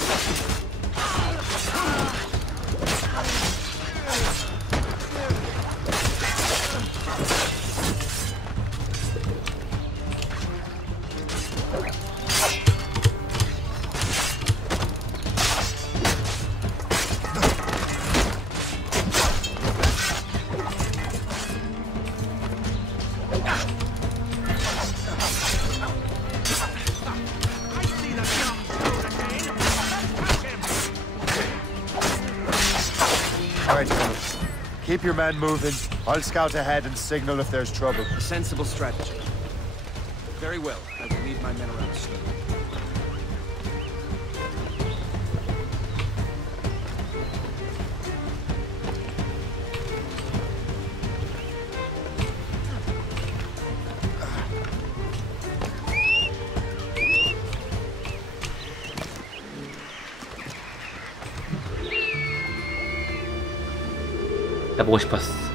Keep your men moving. I'll scout ahead and signal if there's trouble. A sensible strategy. Very well. I will lead my men around the slope. 해보고 싶었어.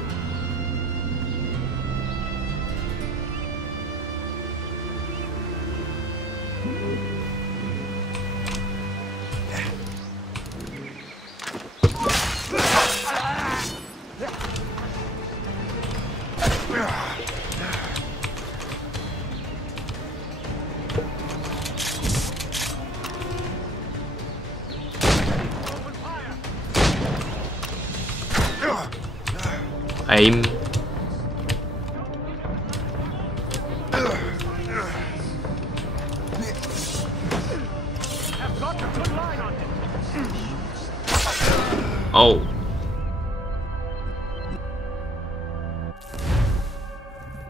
aim. 어우.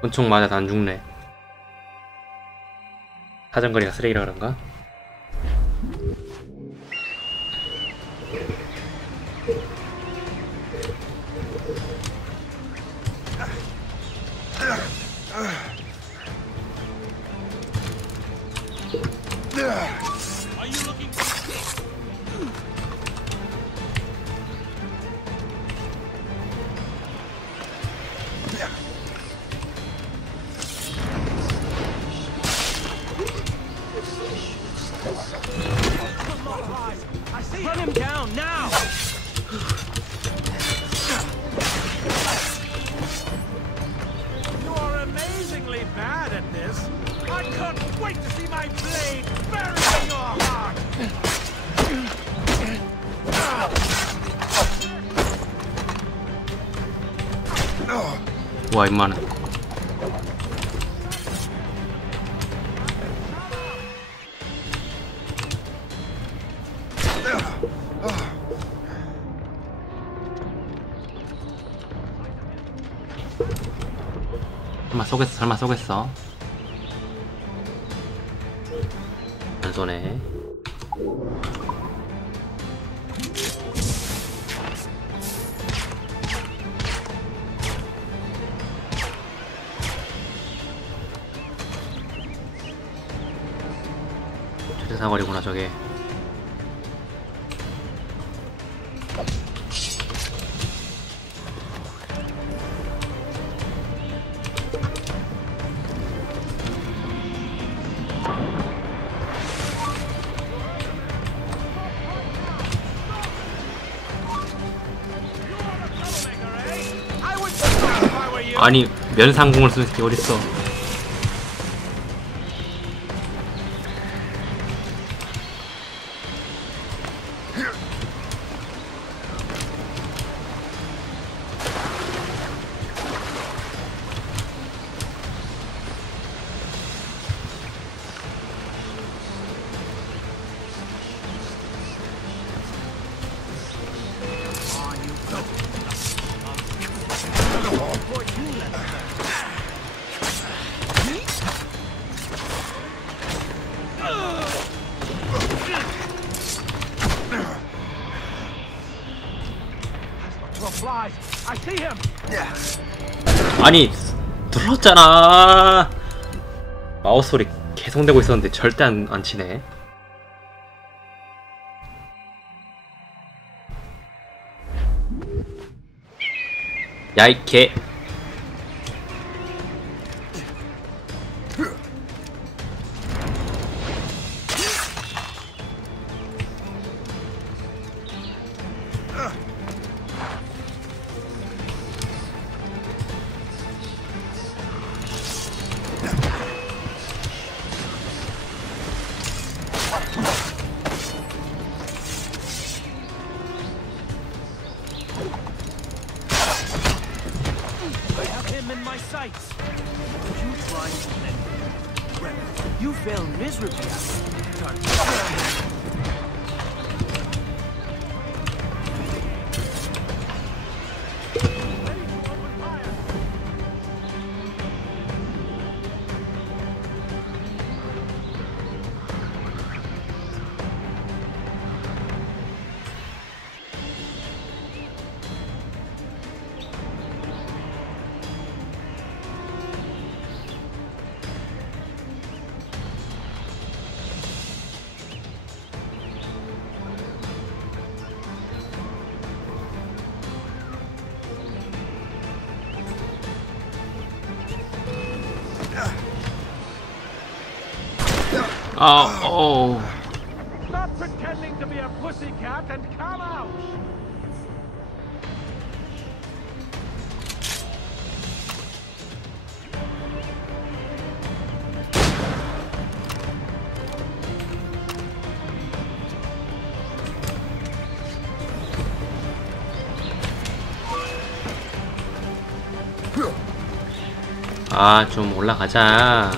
권총 맞아도 안 죽네. 사정거리가 쓰레기라 그런가? Run him down now. You are amazingly bad at this. I can't wait to see my blade buried in your heart. 와 임마는. 설마 쏘겠어. 안 쏘네. 사거리구나 저게. 아니 면상공을 쓰는 새끼 어딨어. 아니 눌렀잖아. 마우스 소리 계속 내고 있었는데 절대 안 치네. 야 이 개. Oh. Stop pretending to be a pussycat and come out. 아, 좀 올라가자.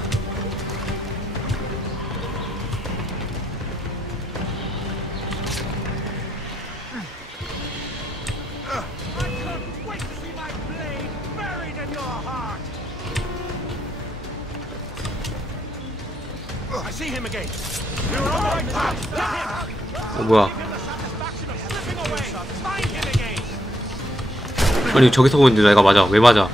뭐야? 아니 저기서 보는데 내가 맞아? 왜 맞아?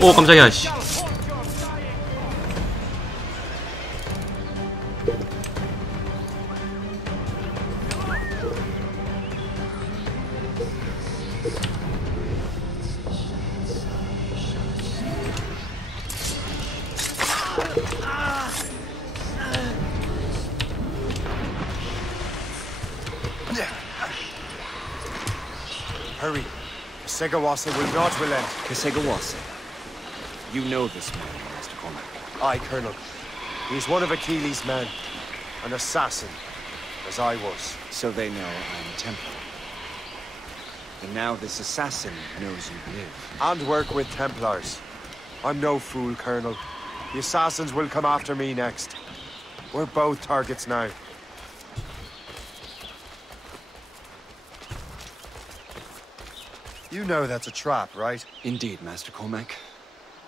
오 깜짝이야 씨. Hurry. Segawase will not relent. Kesegawase. You know this man, Master Cormac. Aye, Colonel. He's one of Achilles' men. An assassin, as I was. So they know I'm a Templar. And now this assassin knows you live. And work with Templars. I'm no fool, Colonel. The assassins will come after me next. We're both targets now. You know that's a trap, right? Indeed, Master Cormac.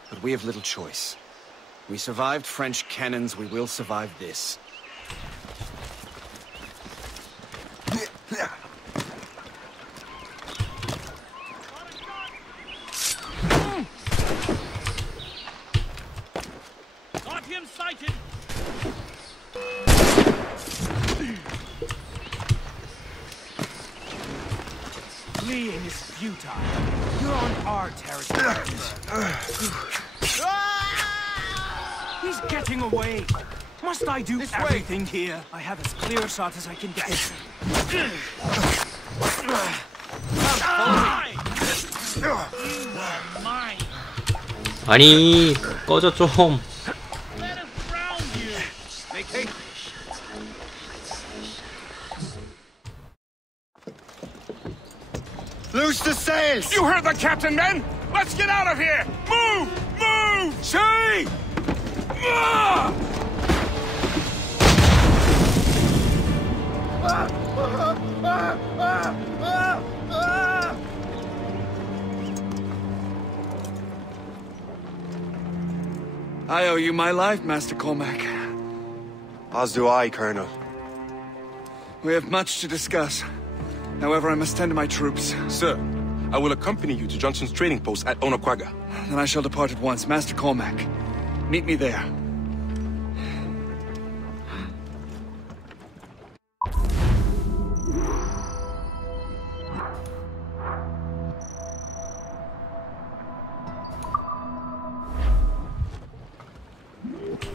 But we have little choice. We survived French cannons, we will survive this. Guardian sighted! Fleeing is futile. You're on our territory. He's getting away. Must I do everything here? I have as clear a shot as I can get. 아니 꺼져 좀. Loose the sails! You heard the captain, men! Let's get out of here! Move! Move! See! I owe you my life, Master Cormac. As do I, Colonel. We have much to discuss. However, I must tend to my troops. Sir, I will accompany you to Johnson's trading post at Onokwaga. Then I shall depart at once. Master Cormac, meet me there.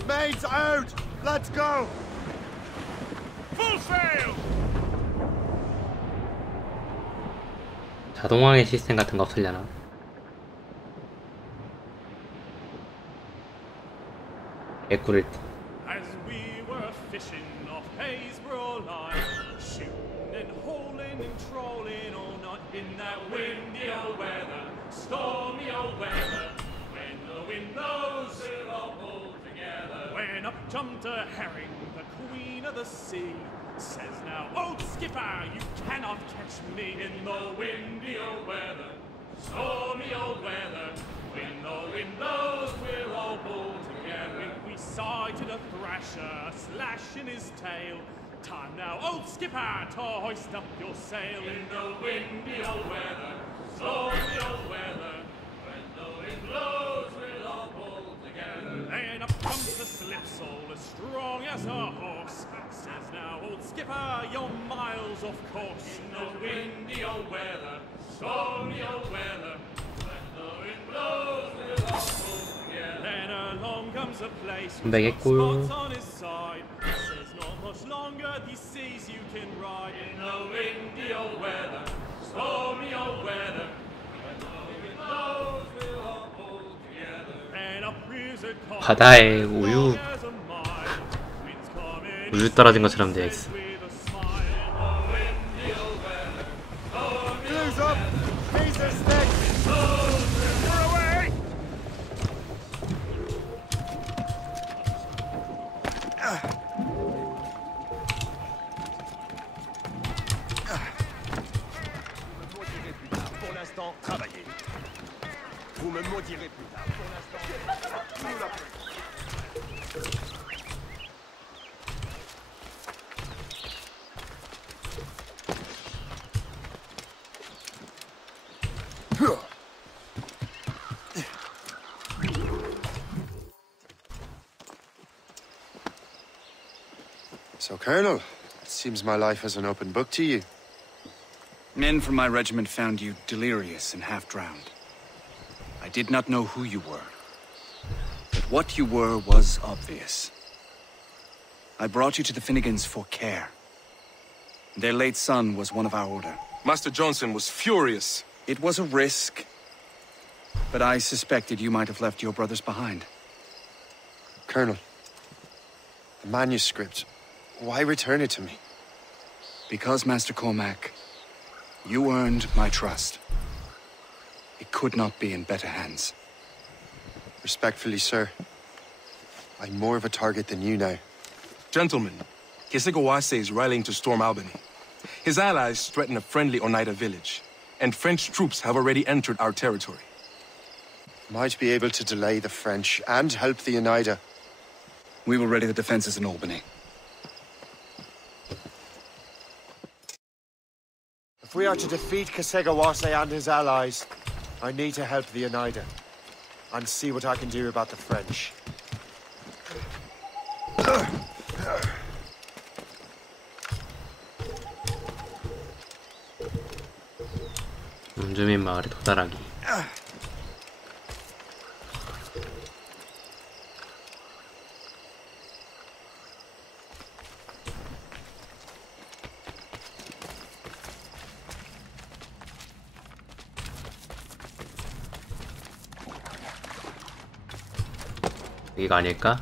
Maids out! Let's go! Full sail! 자동화의 시스템 같은 거 없으려나? 개꿀을 As we were fishing off Haysborough line, shooting and hauling and trolling all night in that windy old weather, stormy old weather. When the wind blows, we'll all pull together. When up jumped a herring, the queen of the sea, says now, old skipper, you cannot catch me in the windy old weather, stormy old weather. When the wind blows, we'll all pull together. We sighted a thrasher, a slash in his tail. Time now, old skipper, to hoist up your sail in the windy old weather, stormy old weather. When the wind blows, we'll all pull together. And up comes the slipsail, as strong as a horse. Says now, old skipper, you're miles off course. In the windy old weather, stormy old weather. When the wind blows, we'll all pull together. Then along comes a place with 백개꿀. spots on his side. Says not much longer these seas you can ride. In the windy old weather, stormy old weather. When the wind blows, we'll all pull together. And up rears a car. 바다에 우유 떨어진 것처럼 되어 있어. Blues up! Jesus next! We're away! Pour l'instant, travaillez. Vous me maudirez plus tard. Pour l'instant, nous la So, Colonel, it seems my life is an open book to you. Men from my regiment found you delirious and half-drowned. I did not know who you were. But what you were was obvious. I brought you to the Finnegans for care. Their late son was one of our order. Master Johnson was furious. It was a risk. But I suspected you might have left your brothers behind. Colonel, the manuscript, why return it to me? Because, Master Cormac, you earned my trust. It could not be in better hands. Respectfully, sir, I'm more of a target than you now. Gentlemen, Kesegowaase is rallying to storm Albany. His allies threaten a friendly Oneida village, and French troops have already entered our territory. Might be able to delay the French and help the Oneida. We will ready the defenses in Albany. If we are to defeat Kesegowaase and his allies, I need to help the Oneida and see what I can do about the French. 원주민 마을에 도달하기. 여기가 아닐까?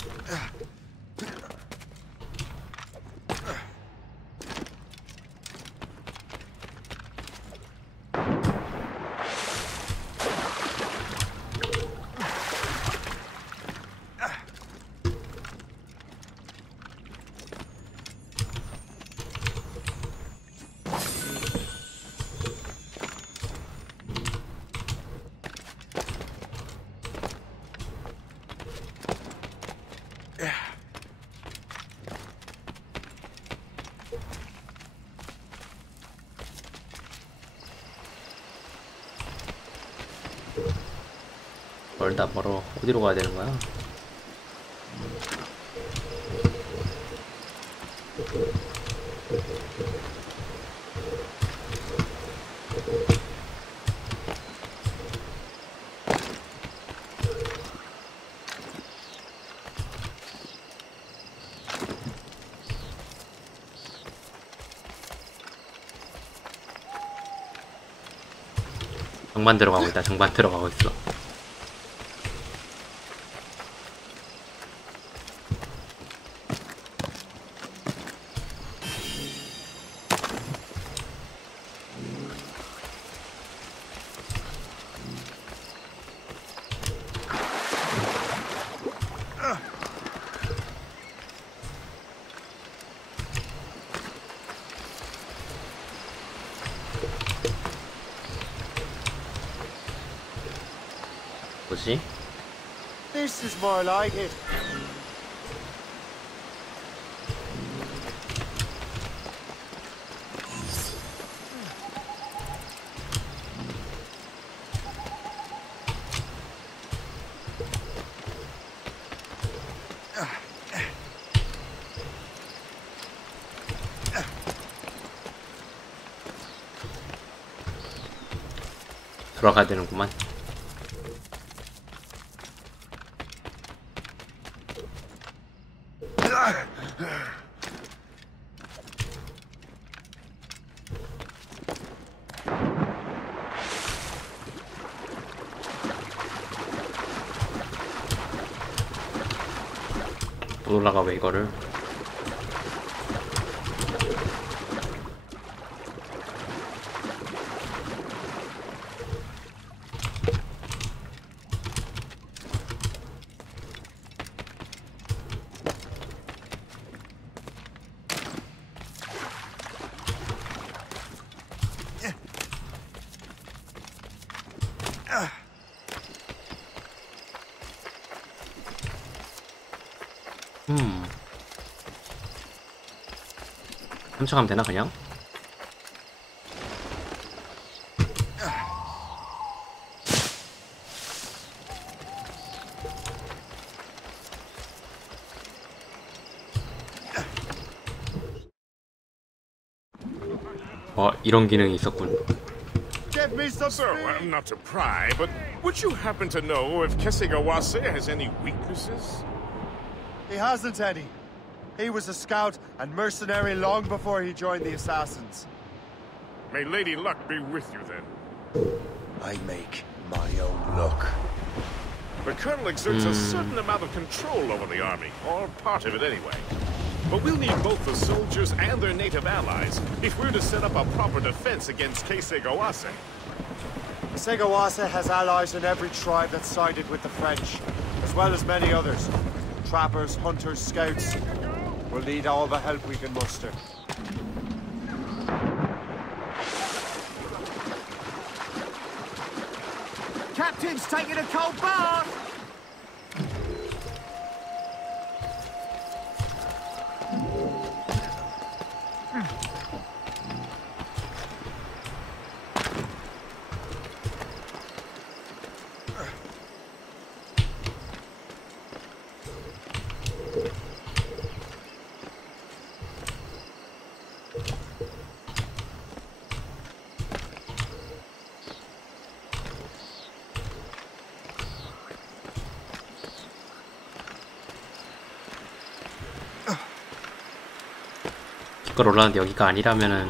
멀다 멀어. 어디로 가야 되는 거야? 정반 들어가고 있다. 정반 들어가고 있어. 뭐지? This is more like it. 돌아가야 되는구만. 못 올라가 왜 이거를? 훔쳐가면 되나 그냥? 이런 기능이 있었군. Give me some so, not to pry, but would you happen to know if Kesigawase has any weaknesses? He hasn't any. He was a scout and mercenary long before he joined the Assassins. May Lady Luck be with you then. I make my own luck. The Colonel exerts a certain amount of control over the army, or part of it anyway. But we'll need both the soldiers and their native allies if we're to set up a proper defense against Kesigawase. Kesigawase has allies in every tribe that sided with the French, as well as many others. Trappers, hunters, scouts. We'll need all the help we can muster. Captain's taking a cold bath! 그걸 올라왔는데 여기가 아니라면은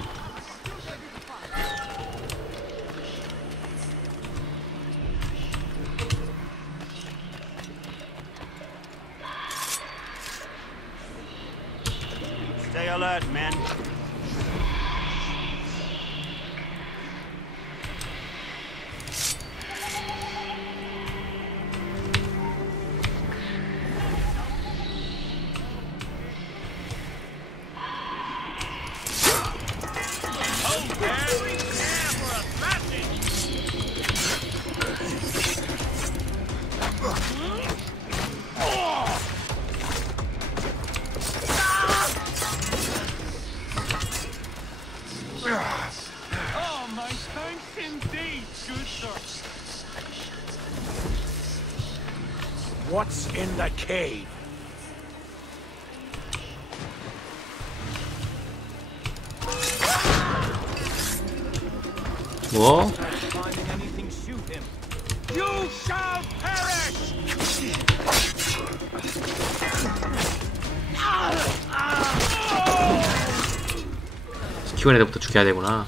Stay alert, men. What's in the cave? 뭐? Finding anything, shoot him. You shall perish! 키운 애들부터 죽여야 되구나.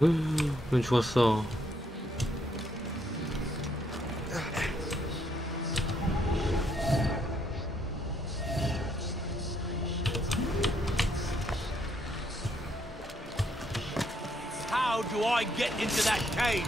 넌 죽었어. How do I get into that cave?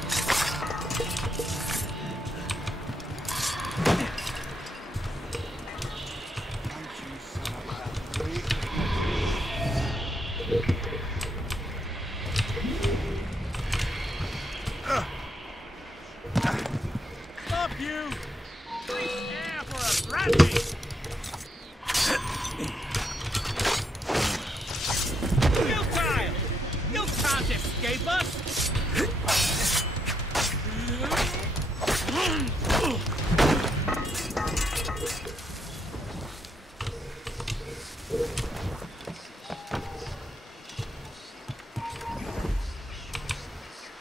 Stop you! Air for a brandy! Futile! You can't escape us!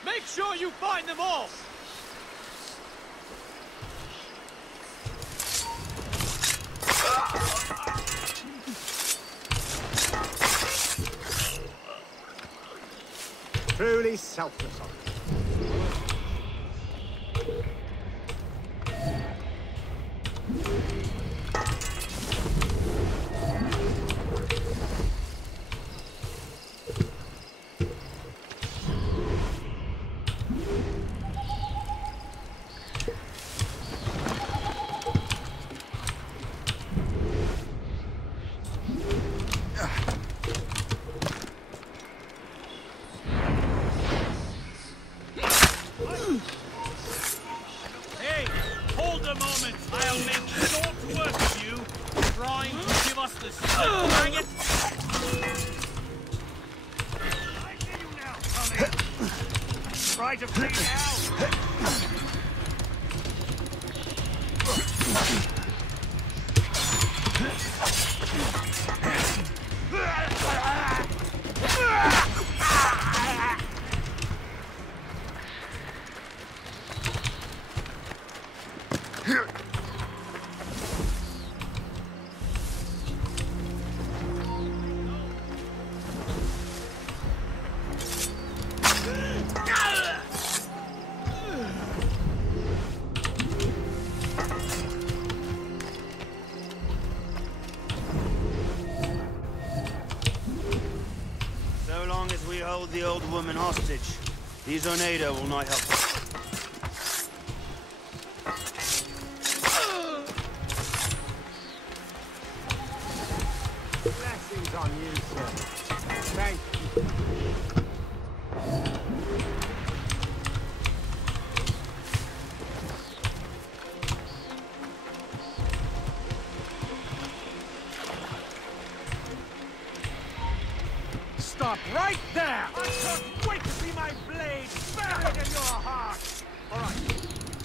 Make sure you find them all! Truly selfless. Hey, hold a moment. I'll make short work of you. Trying to give us the slip, dang it. I see you now, Tommy. Try to bleed out. So long as we hold the old woman hostage, these Oneida will not help us. Blessings on you, sir. Thank you. Stop right there! I can't wait to see my blade buried in your heart! All right,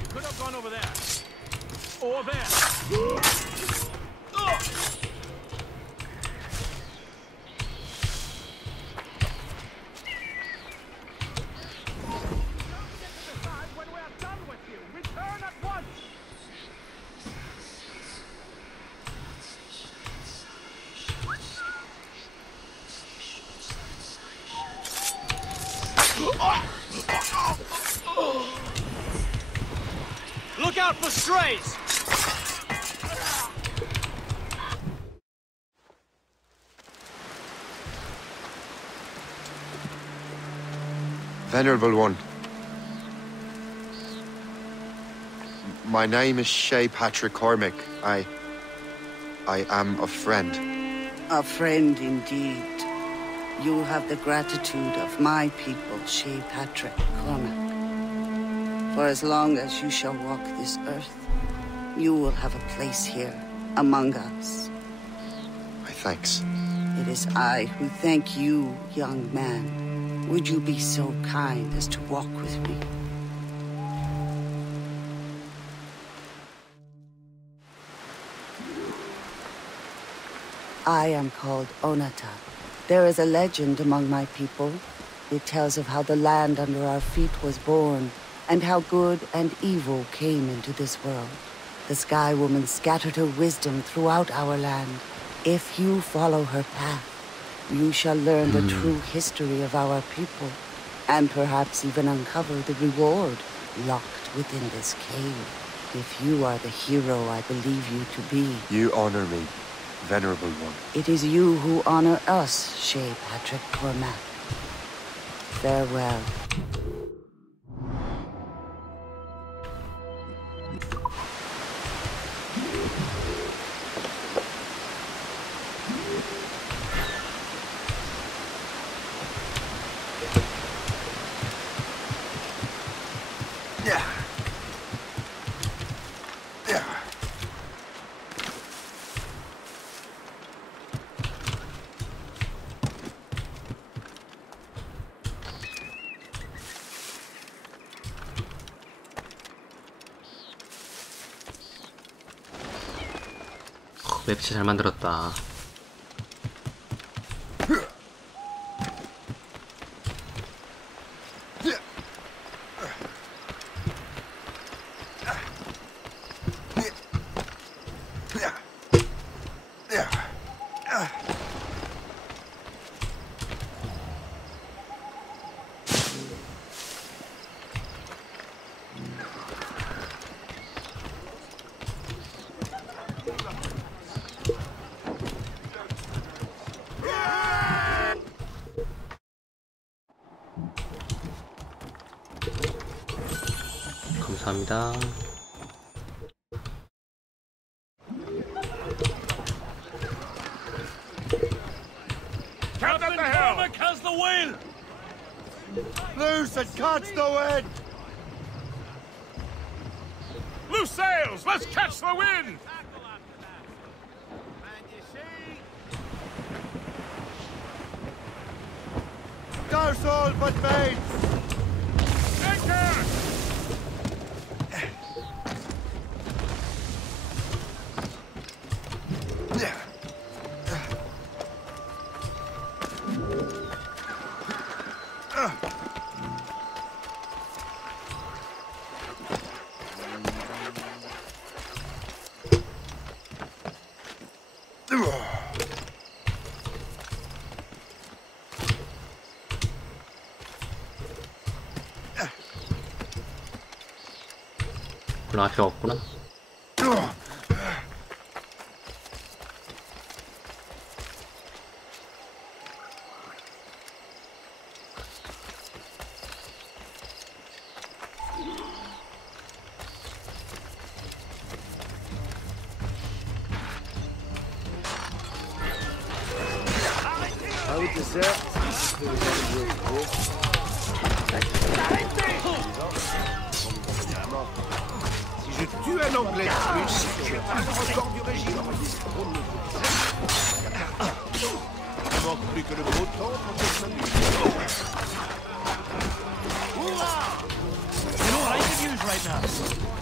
you could have gone over there. Or there. When we're done with you, return at once! Look out for strays! Venerable One. My name is Shay Patrick Cormac. I am a friend. A friend indeed. You have the gratitude of my people, Shay Patrick Cormac. For as long as you shall walk this earth, you will have a place here, among us. My thanks. It is I who thank you, young man. Would you be so kind as to walk with me? I am called Onata. There is a legend among my people. It tells of how the land under our feet was born, and how good and evil came into this world. The Sky Woman scattered her wisdom throughout our land. If you follow her path, you shall learn the true history of our people, and perhaps even uncover the reward locked within this cave. If you are the hero I believe you to be. You honor me, Venerable One. It is you who honor us, Shay Patrick Cormac. Farewell. 맵 진짜 잘 만들었다. 감사합니다. Captain Cormac has the wheel! Loose and catch the wind! Loose sails! Let's catch the wind! Douse all but mates! Anchor! 올라갈 필요 없구나. I would desert if there was any real war. Si je tue un Anglais de plus, je passe encore du régime. Il ne manque plus que le beau temps pour que ça lui. You know what I could use right now?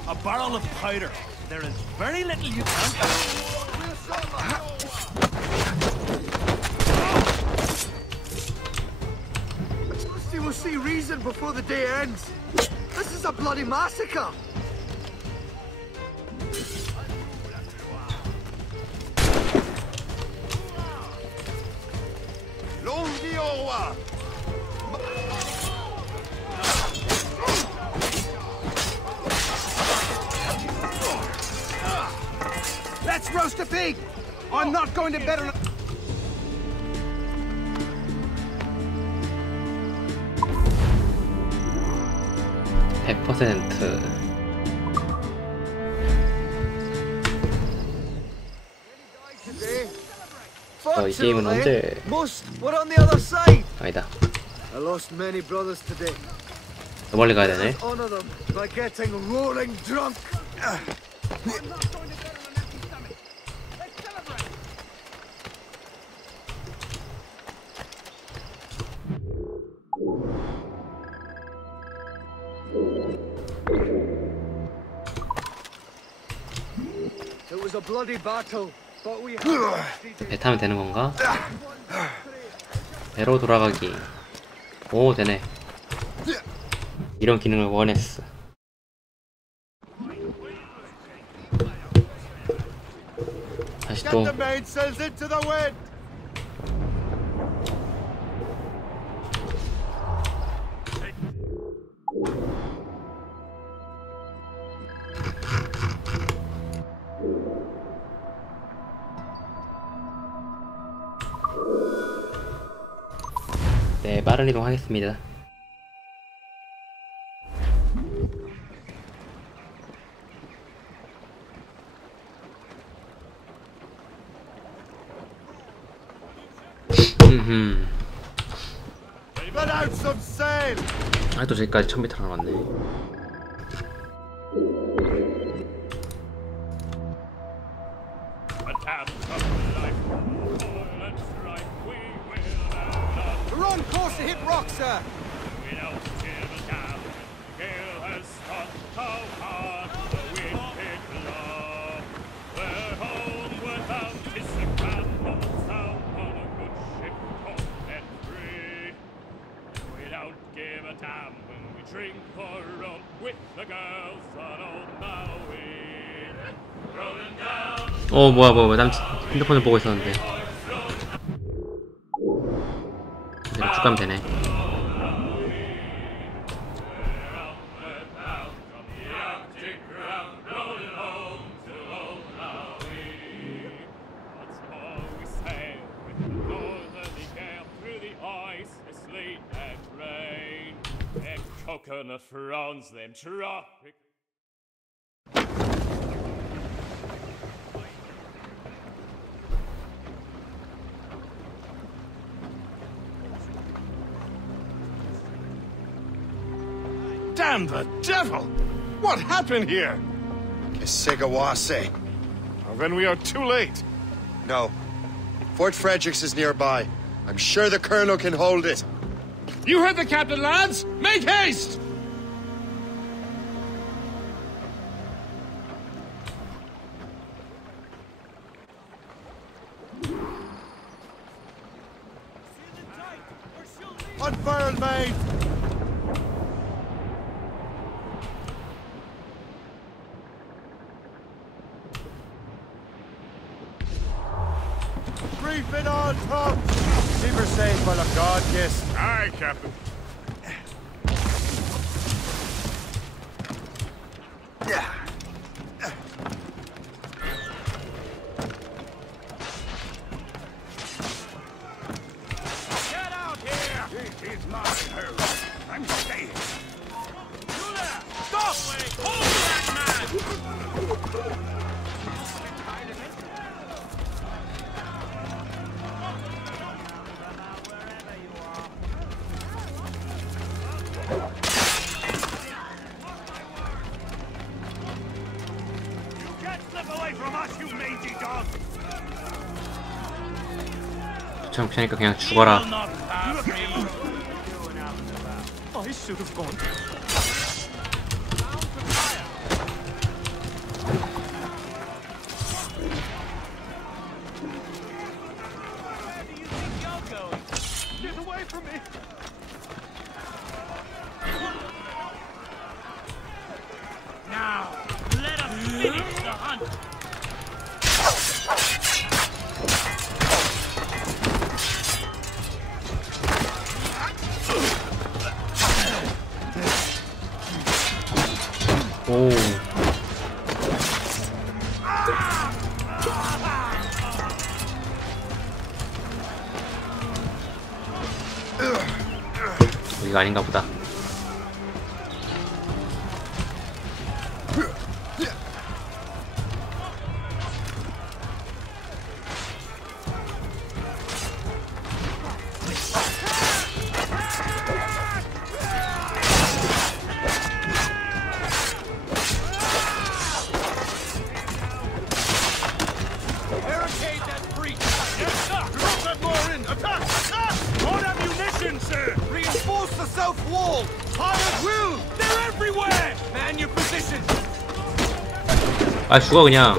A barrel of powder. There is very little you can't do. You will see reason before the day ends. This is a bloody massacre. Longue vie au roi! Let's roast a pig. I'm not going to bed on. 100%. 이 게임은 언제? Most were on the other side. 아니다. I lost many brothers today. 더 멀리 가야 되네. Honor them by getting roaring drunk. It was a bloody battle, but we 배 타면 되는 건가? 배로 돌아가기. 오, 되네. 이런 기능을 원했어. 다시 또. Get the mainsails into the wind. 네, 빠른 이동하겠습니다. Let out some sail. 아, 또 저기까지 1000m 남았네. We're on course to hit rock, sir. Drink or rum with the girls on old Maui. Rolling down. 뭐야. 남 핸드폰을 보고 있었는데. 이제 축하면 되네. Coconut frowns them tropic. Damn the devil! What happened here? Kesigawase. Well, then we are too late. No. Fort Fredericks is nearby. I'm sure the Colonel can hold it. You heard the captain, lads! Make haste! Unfurled, mate! Reef it on top! Keep her safe while a god kiss. Aye, Captain. Slip away from us, you mangy dog! 귀찮으니까 그냥 죽어라. I should have gone. Get away from me! Now, let us finish the hunt! 오. 여기가 아닌가 보다. 아 죽어 그냥.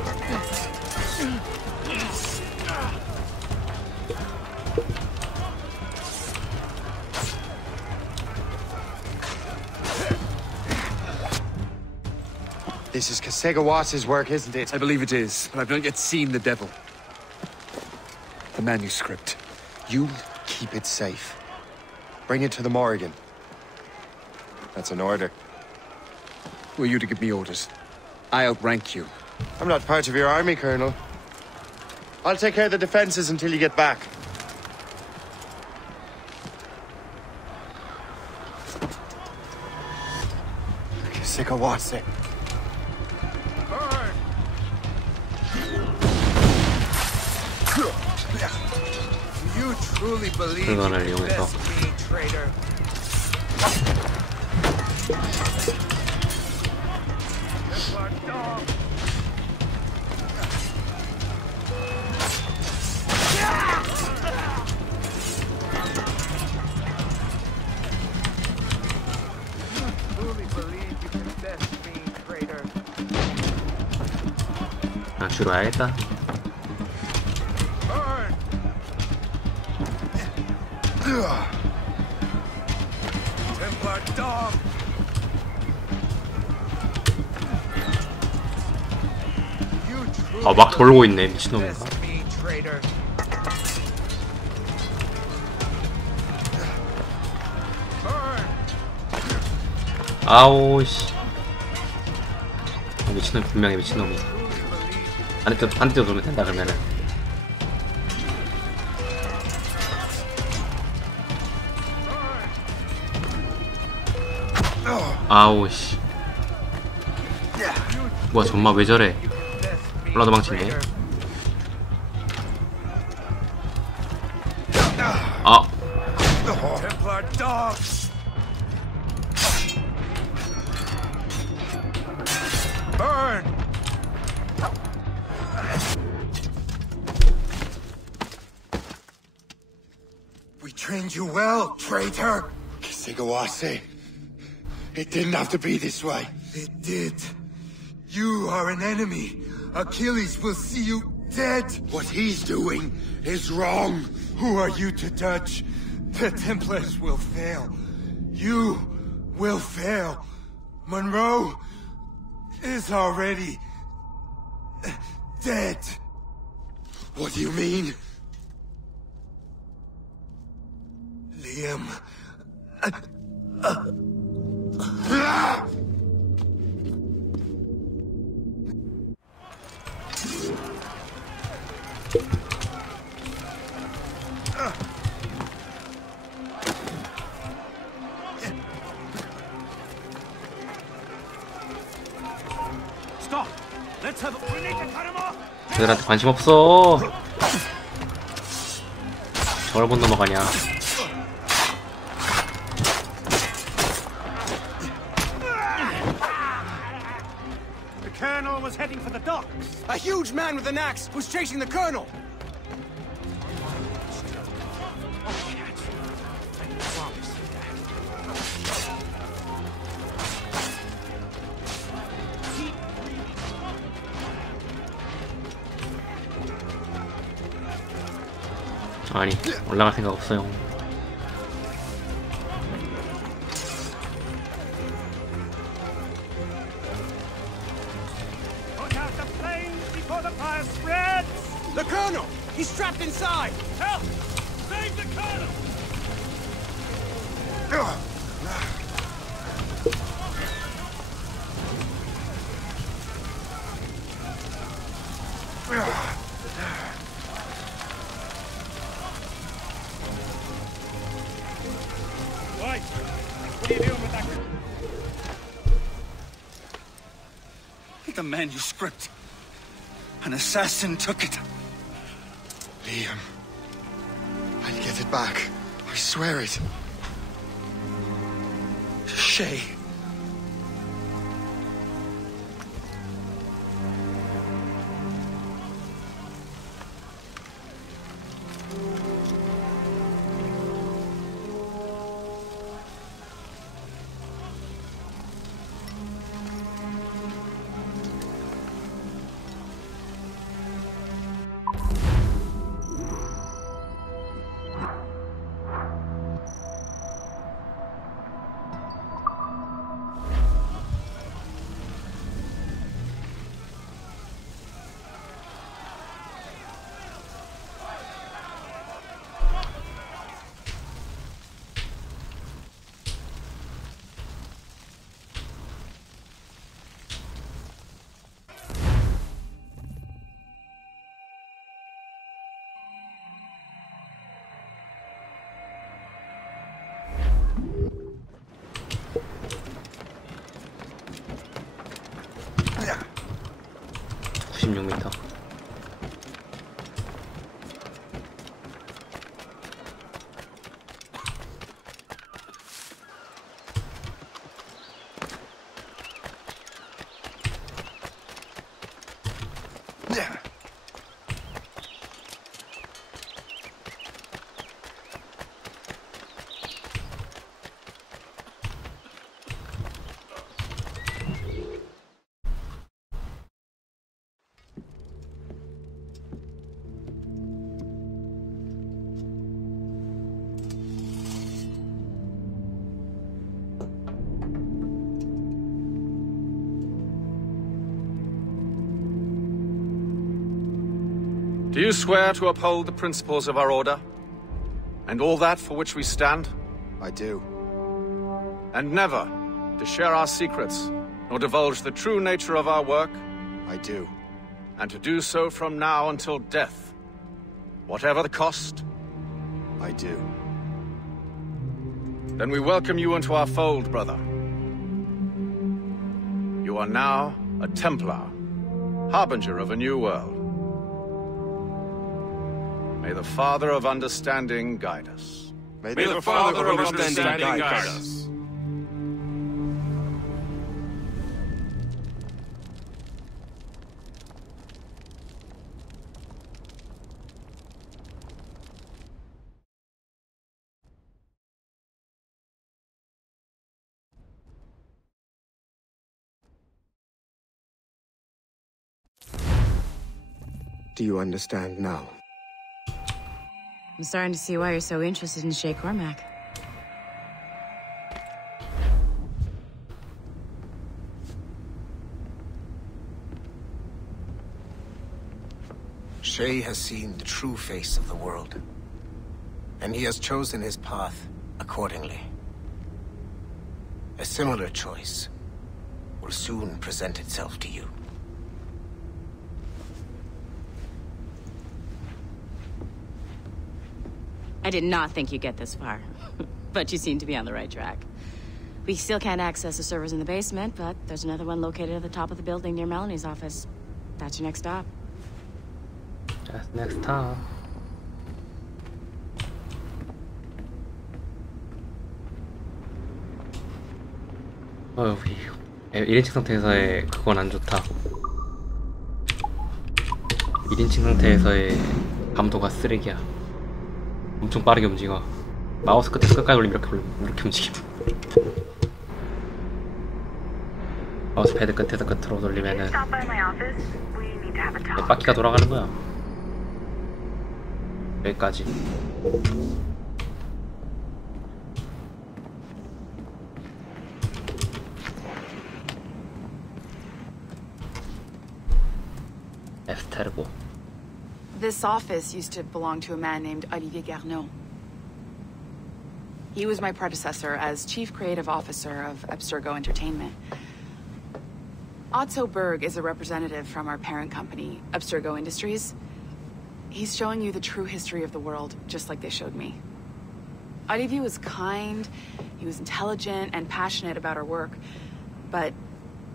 This is Kasegawas's work, isn't it? I believe it is, but I've not yet seen the devil. The manuscript. You keep it safe. Bring it to the Morrigan. That's an order. Who are you to give me orders? I outrank you. I'm not part of your army, Colonel. I'll take care of the defenses until you get back. Kasegawase. You truly believe 그거를 you 이용해서. best me, traitor. 아 주로 와야겠다. Templar dog. 아 막 돌고 있네 미친놈인가. Me, traitor. 아오씨. 아, 미친놈 분명히 미친놈이. 반대쪽 돌면 된다 그러면은. 아오씨. 뭐야 전마 왜 저래? 올라 도망치네. 아. Templar dogs. Burn. We trained you well, traitor. Kasegawase. It didn't have to be this way. It did. You are an enemy. Achilles will see you dead. What he's doing is wrong. Who are you to judge? The Templars will fail. You will fail. Monroe is already dead. What do you mean? Liam. Stop. Let's have. We need to cut him off. 그들한테 관심 없어. 저걸 못 넘어가냐. The Colonel was was heading for the docks. A huge man with an axe was chasing the colonel. 아니, 올라갈 생각 없어요. Put out the flames before the fire spreads! The colonel! He's trapped inside! Help! Save the colonel! Right. What are you doing with that? The manuscript. An assassin took it. Liam. I'll get it back. I swear it. Shay. Do you swear to uphold the principles of our order? And all that for which we stand? I do. And never to share our secrets, nor divulge the true nature of our work? I do. And to do so from now until death, whatever the cost? I do. Then we welcome you into our fold, brother. You are now a Templar, harbinger of a new world. May the Father of Understanding guide us. May the Father of Understanding guide us. Do you understand now? I'm starting to see why you're so interested in Shay Cormac. Shay has seen the true face of the world, and he has chosen his path accordingly. A similar choice will soon present itself to you. I did not think you'd get this far, but you seem to be on the right track. We still can't access the servers in the basement, but there's another one located at the top of the building near Melanie's office. That's your next stop. That's next stop. 여기 1인칭 상태에서의 그건 안 좋다. 1인칭 상태에서의 감도가 쓰레기야. 엄청 빠르게 움직여. 마우스 끝에서 끝까지 올리면 이렇게 움직임. 마우스 패드 끝에서 끝으로 돌리면은 바퀴가 돌아가는 거야. 여기까지. 에스테르고. This office used to belong to a man named Olivier Garneau. He was my predecessor as Chief Creative Officer of Abstergo Entertainment. Otto Berg is a representative from our parent company, Abstergo Industries. He's showing you the true history of the world, just like they showed me. Olivier was kind, he was intelligent and passionate about our work, but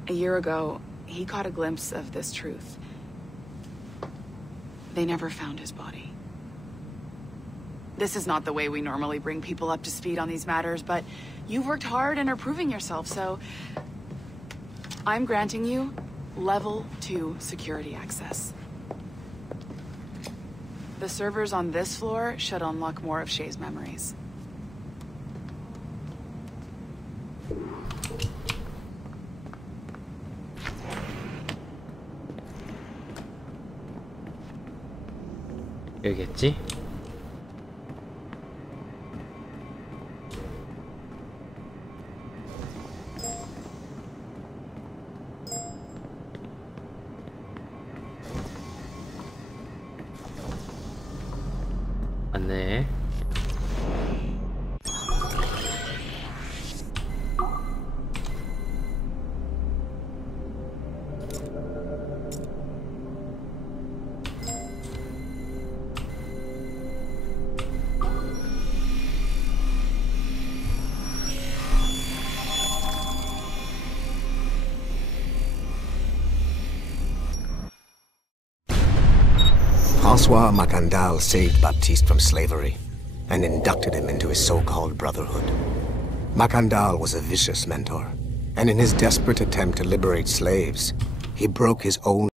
a year ago, he caught a glimpse of this truth. They never found his body. This is not the way we normally bring people up to speed on these matters, but you've worked hard and are proving yourself, so I'm granting you level 2 security access. The servers on this floor should unlock more of Shay's memories. 여기겠지? 맞네. François Macandal saved Baptiste from slavery and inducted him into his so-called brotherhood. Macandal was a vicious mentor, and in his desperate attempt to liberate slaves, he broke his own.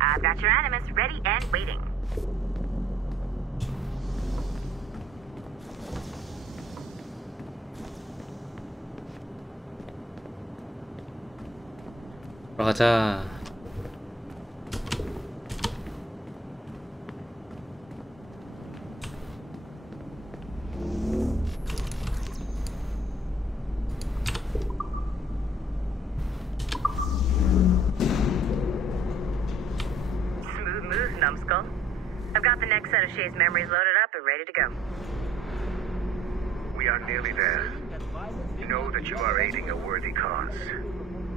I've got your animus ready and waiting. 들어가자. Smooth move, numbskull. I've got the next set of Shay's memories loaded up and ready to go. We are nearly there. Know that you are aiding a worthy cause,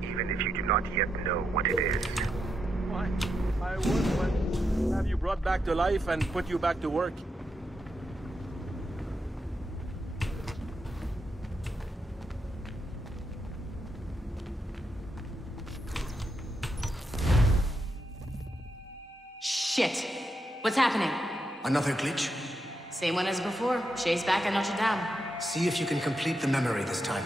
even if you do not yet know what it is. Why, I would have you brought back to life and put you back to work. Shit. What's happening? Another glitch? Same one as before. Shay's back at Notre Dame. See if you can complete the memory this time.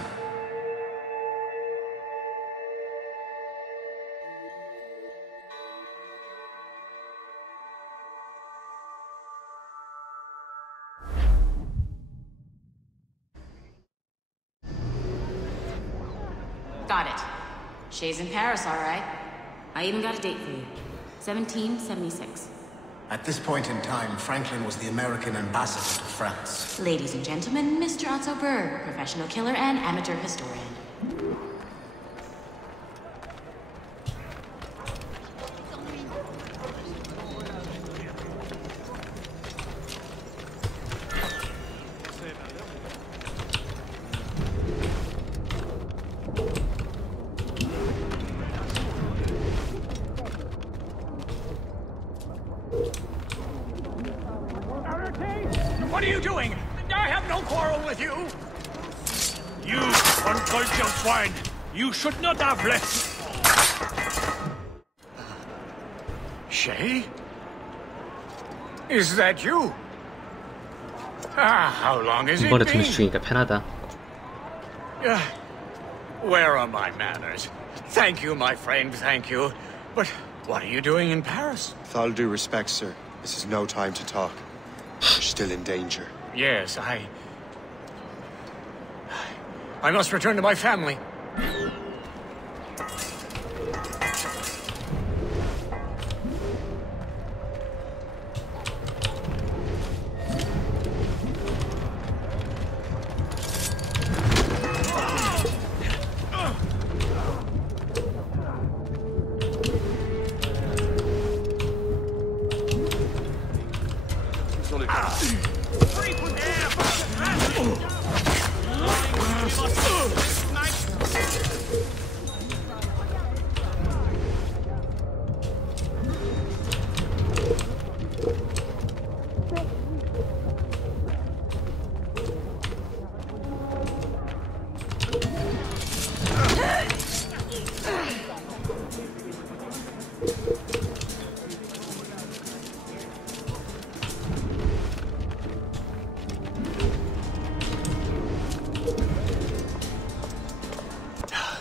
Got it. Shay's in Paris, all right. I even got a date for you. 1776. At this point in time, Franklin was the American ambassador to France. Ladies and gentlemen, Mr. Otto Berg, professional killer and amateur historian. What are you doing? I have no quarrel with you! You uncultured swine! You should not have left! Shay? Is that you? Ah, how long has it 이번에 been? 동시 중이니까 편하다. Where are my manners? Thank you, my friend, thank you. But what are you doing in Paris? With all due respect, sir, this is no time to talk. You're still in danger. Yes, I must return to my family.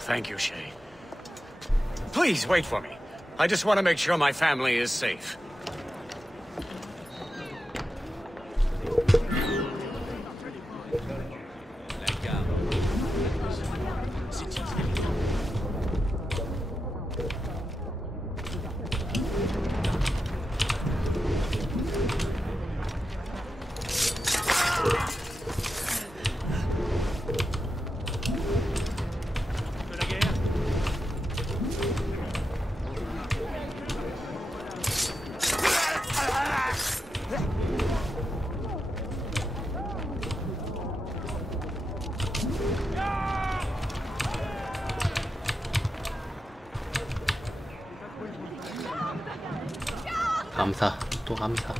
Thank you, Shay. Please wait for me. I just want to make sure my family is safe. 감사, 또 감사.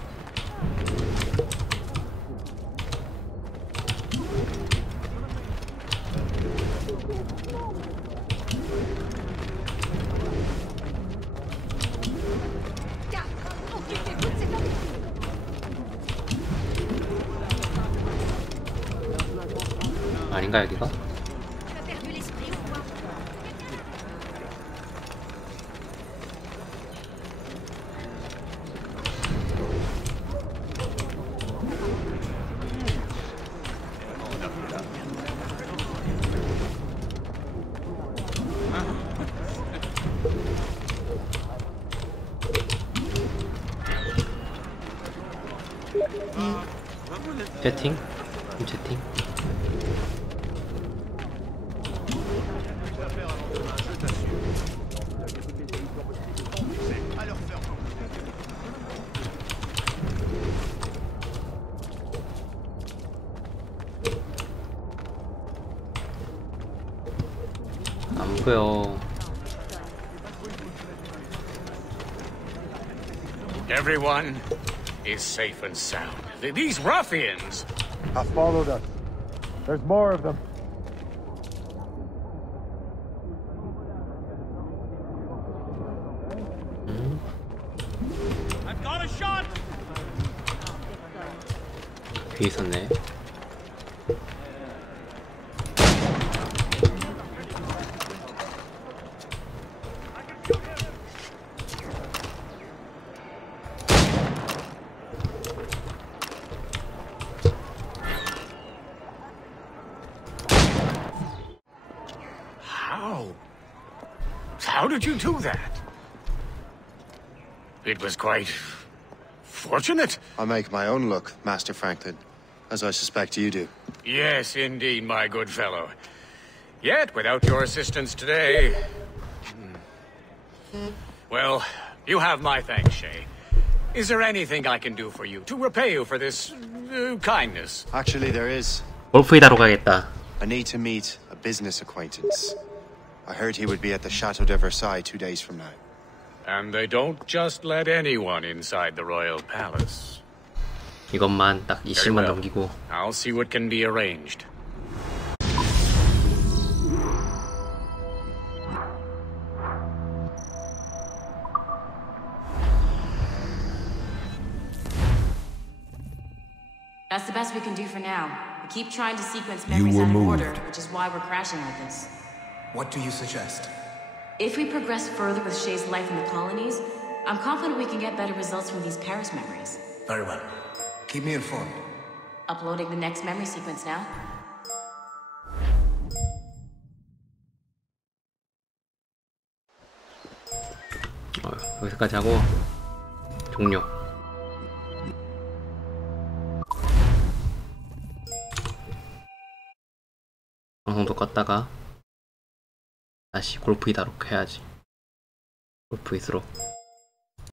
아닌가 여기가? 채팅? 채팅? 안 보여. Everyone is safe and sound. These ruffians have followed us. There's more of them. I've got a shot. 뒤에 있었네. How did you do that? It was quite fortunate. I make my own luck, Master Franklin, as I suspect you do. Yes, indeed, my good fellow. Yet, without your assistance today... Well, you have my thanks, Shay. Is there anything I can do for you to repay you for this kindness? Actually, there is. 골프이다로 가겠다. I need to meet a business acquaintance. I heard he would be at the Chateau de Versailles 2 days from now. And they don't just let anyone inside the royal palace. 이것만 딱 Very 20만 well. 넘기고. I'll see what can be arranged. That's the best we can do for now. We keep trying to sequence You memories were out of moved. order, which is why we're crashing like this. What do you suggest? If we progress further with Shay's life in the colonies, I'm confident we can get better results from these Paris memories. Very well. Keep me informed. Uploading the next memory sequence now. 여기까지 하고 종료. 방송도 껐다가 다시 골프 이다록 해야지. 골프 이스로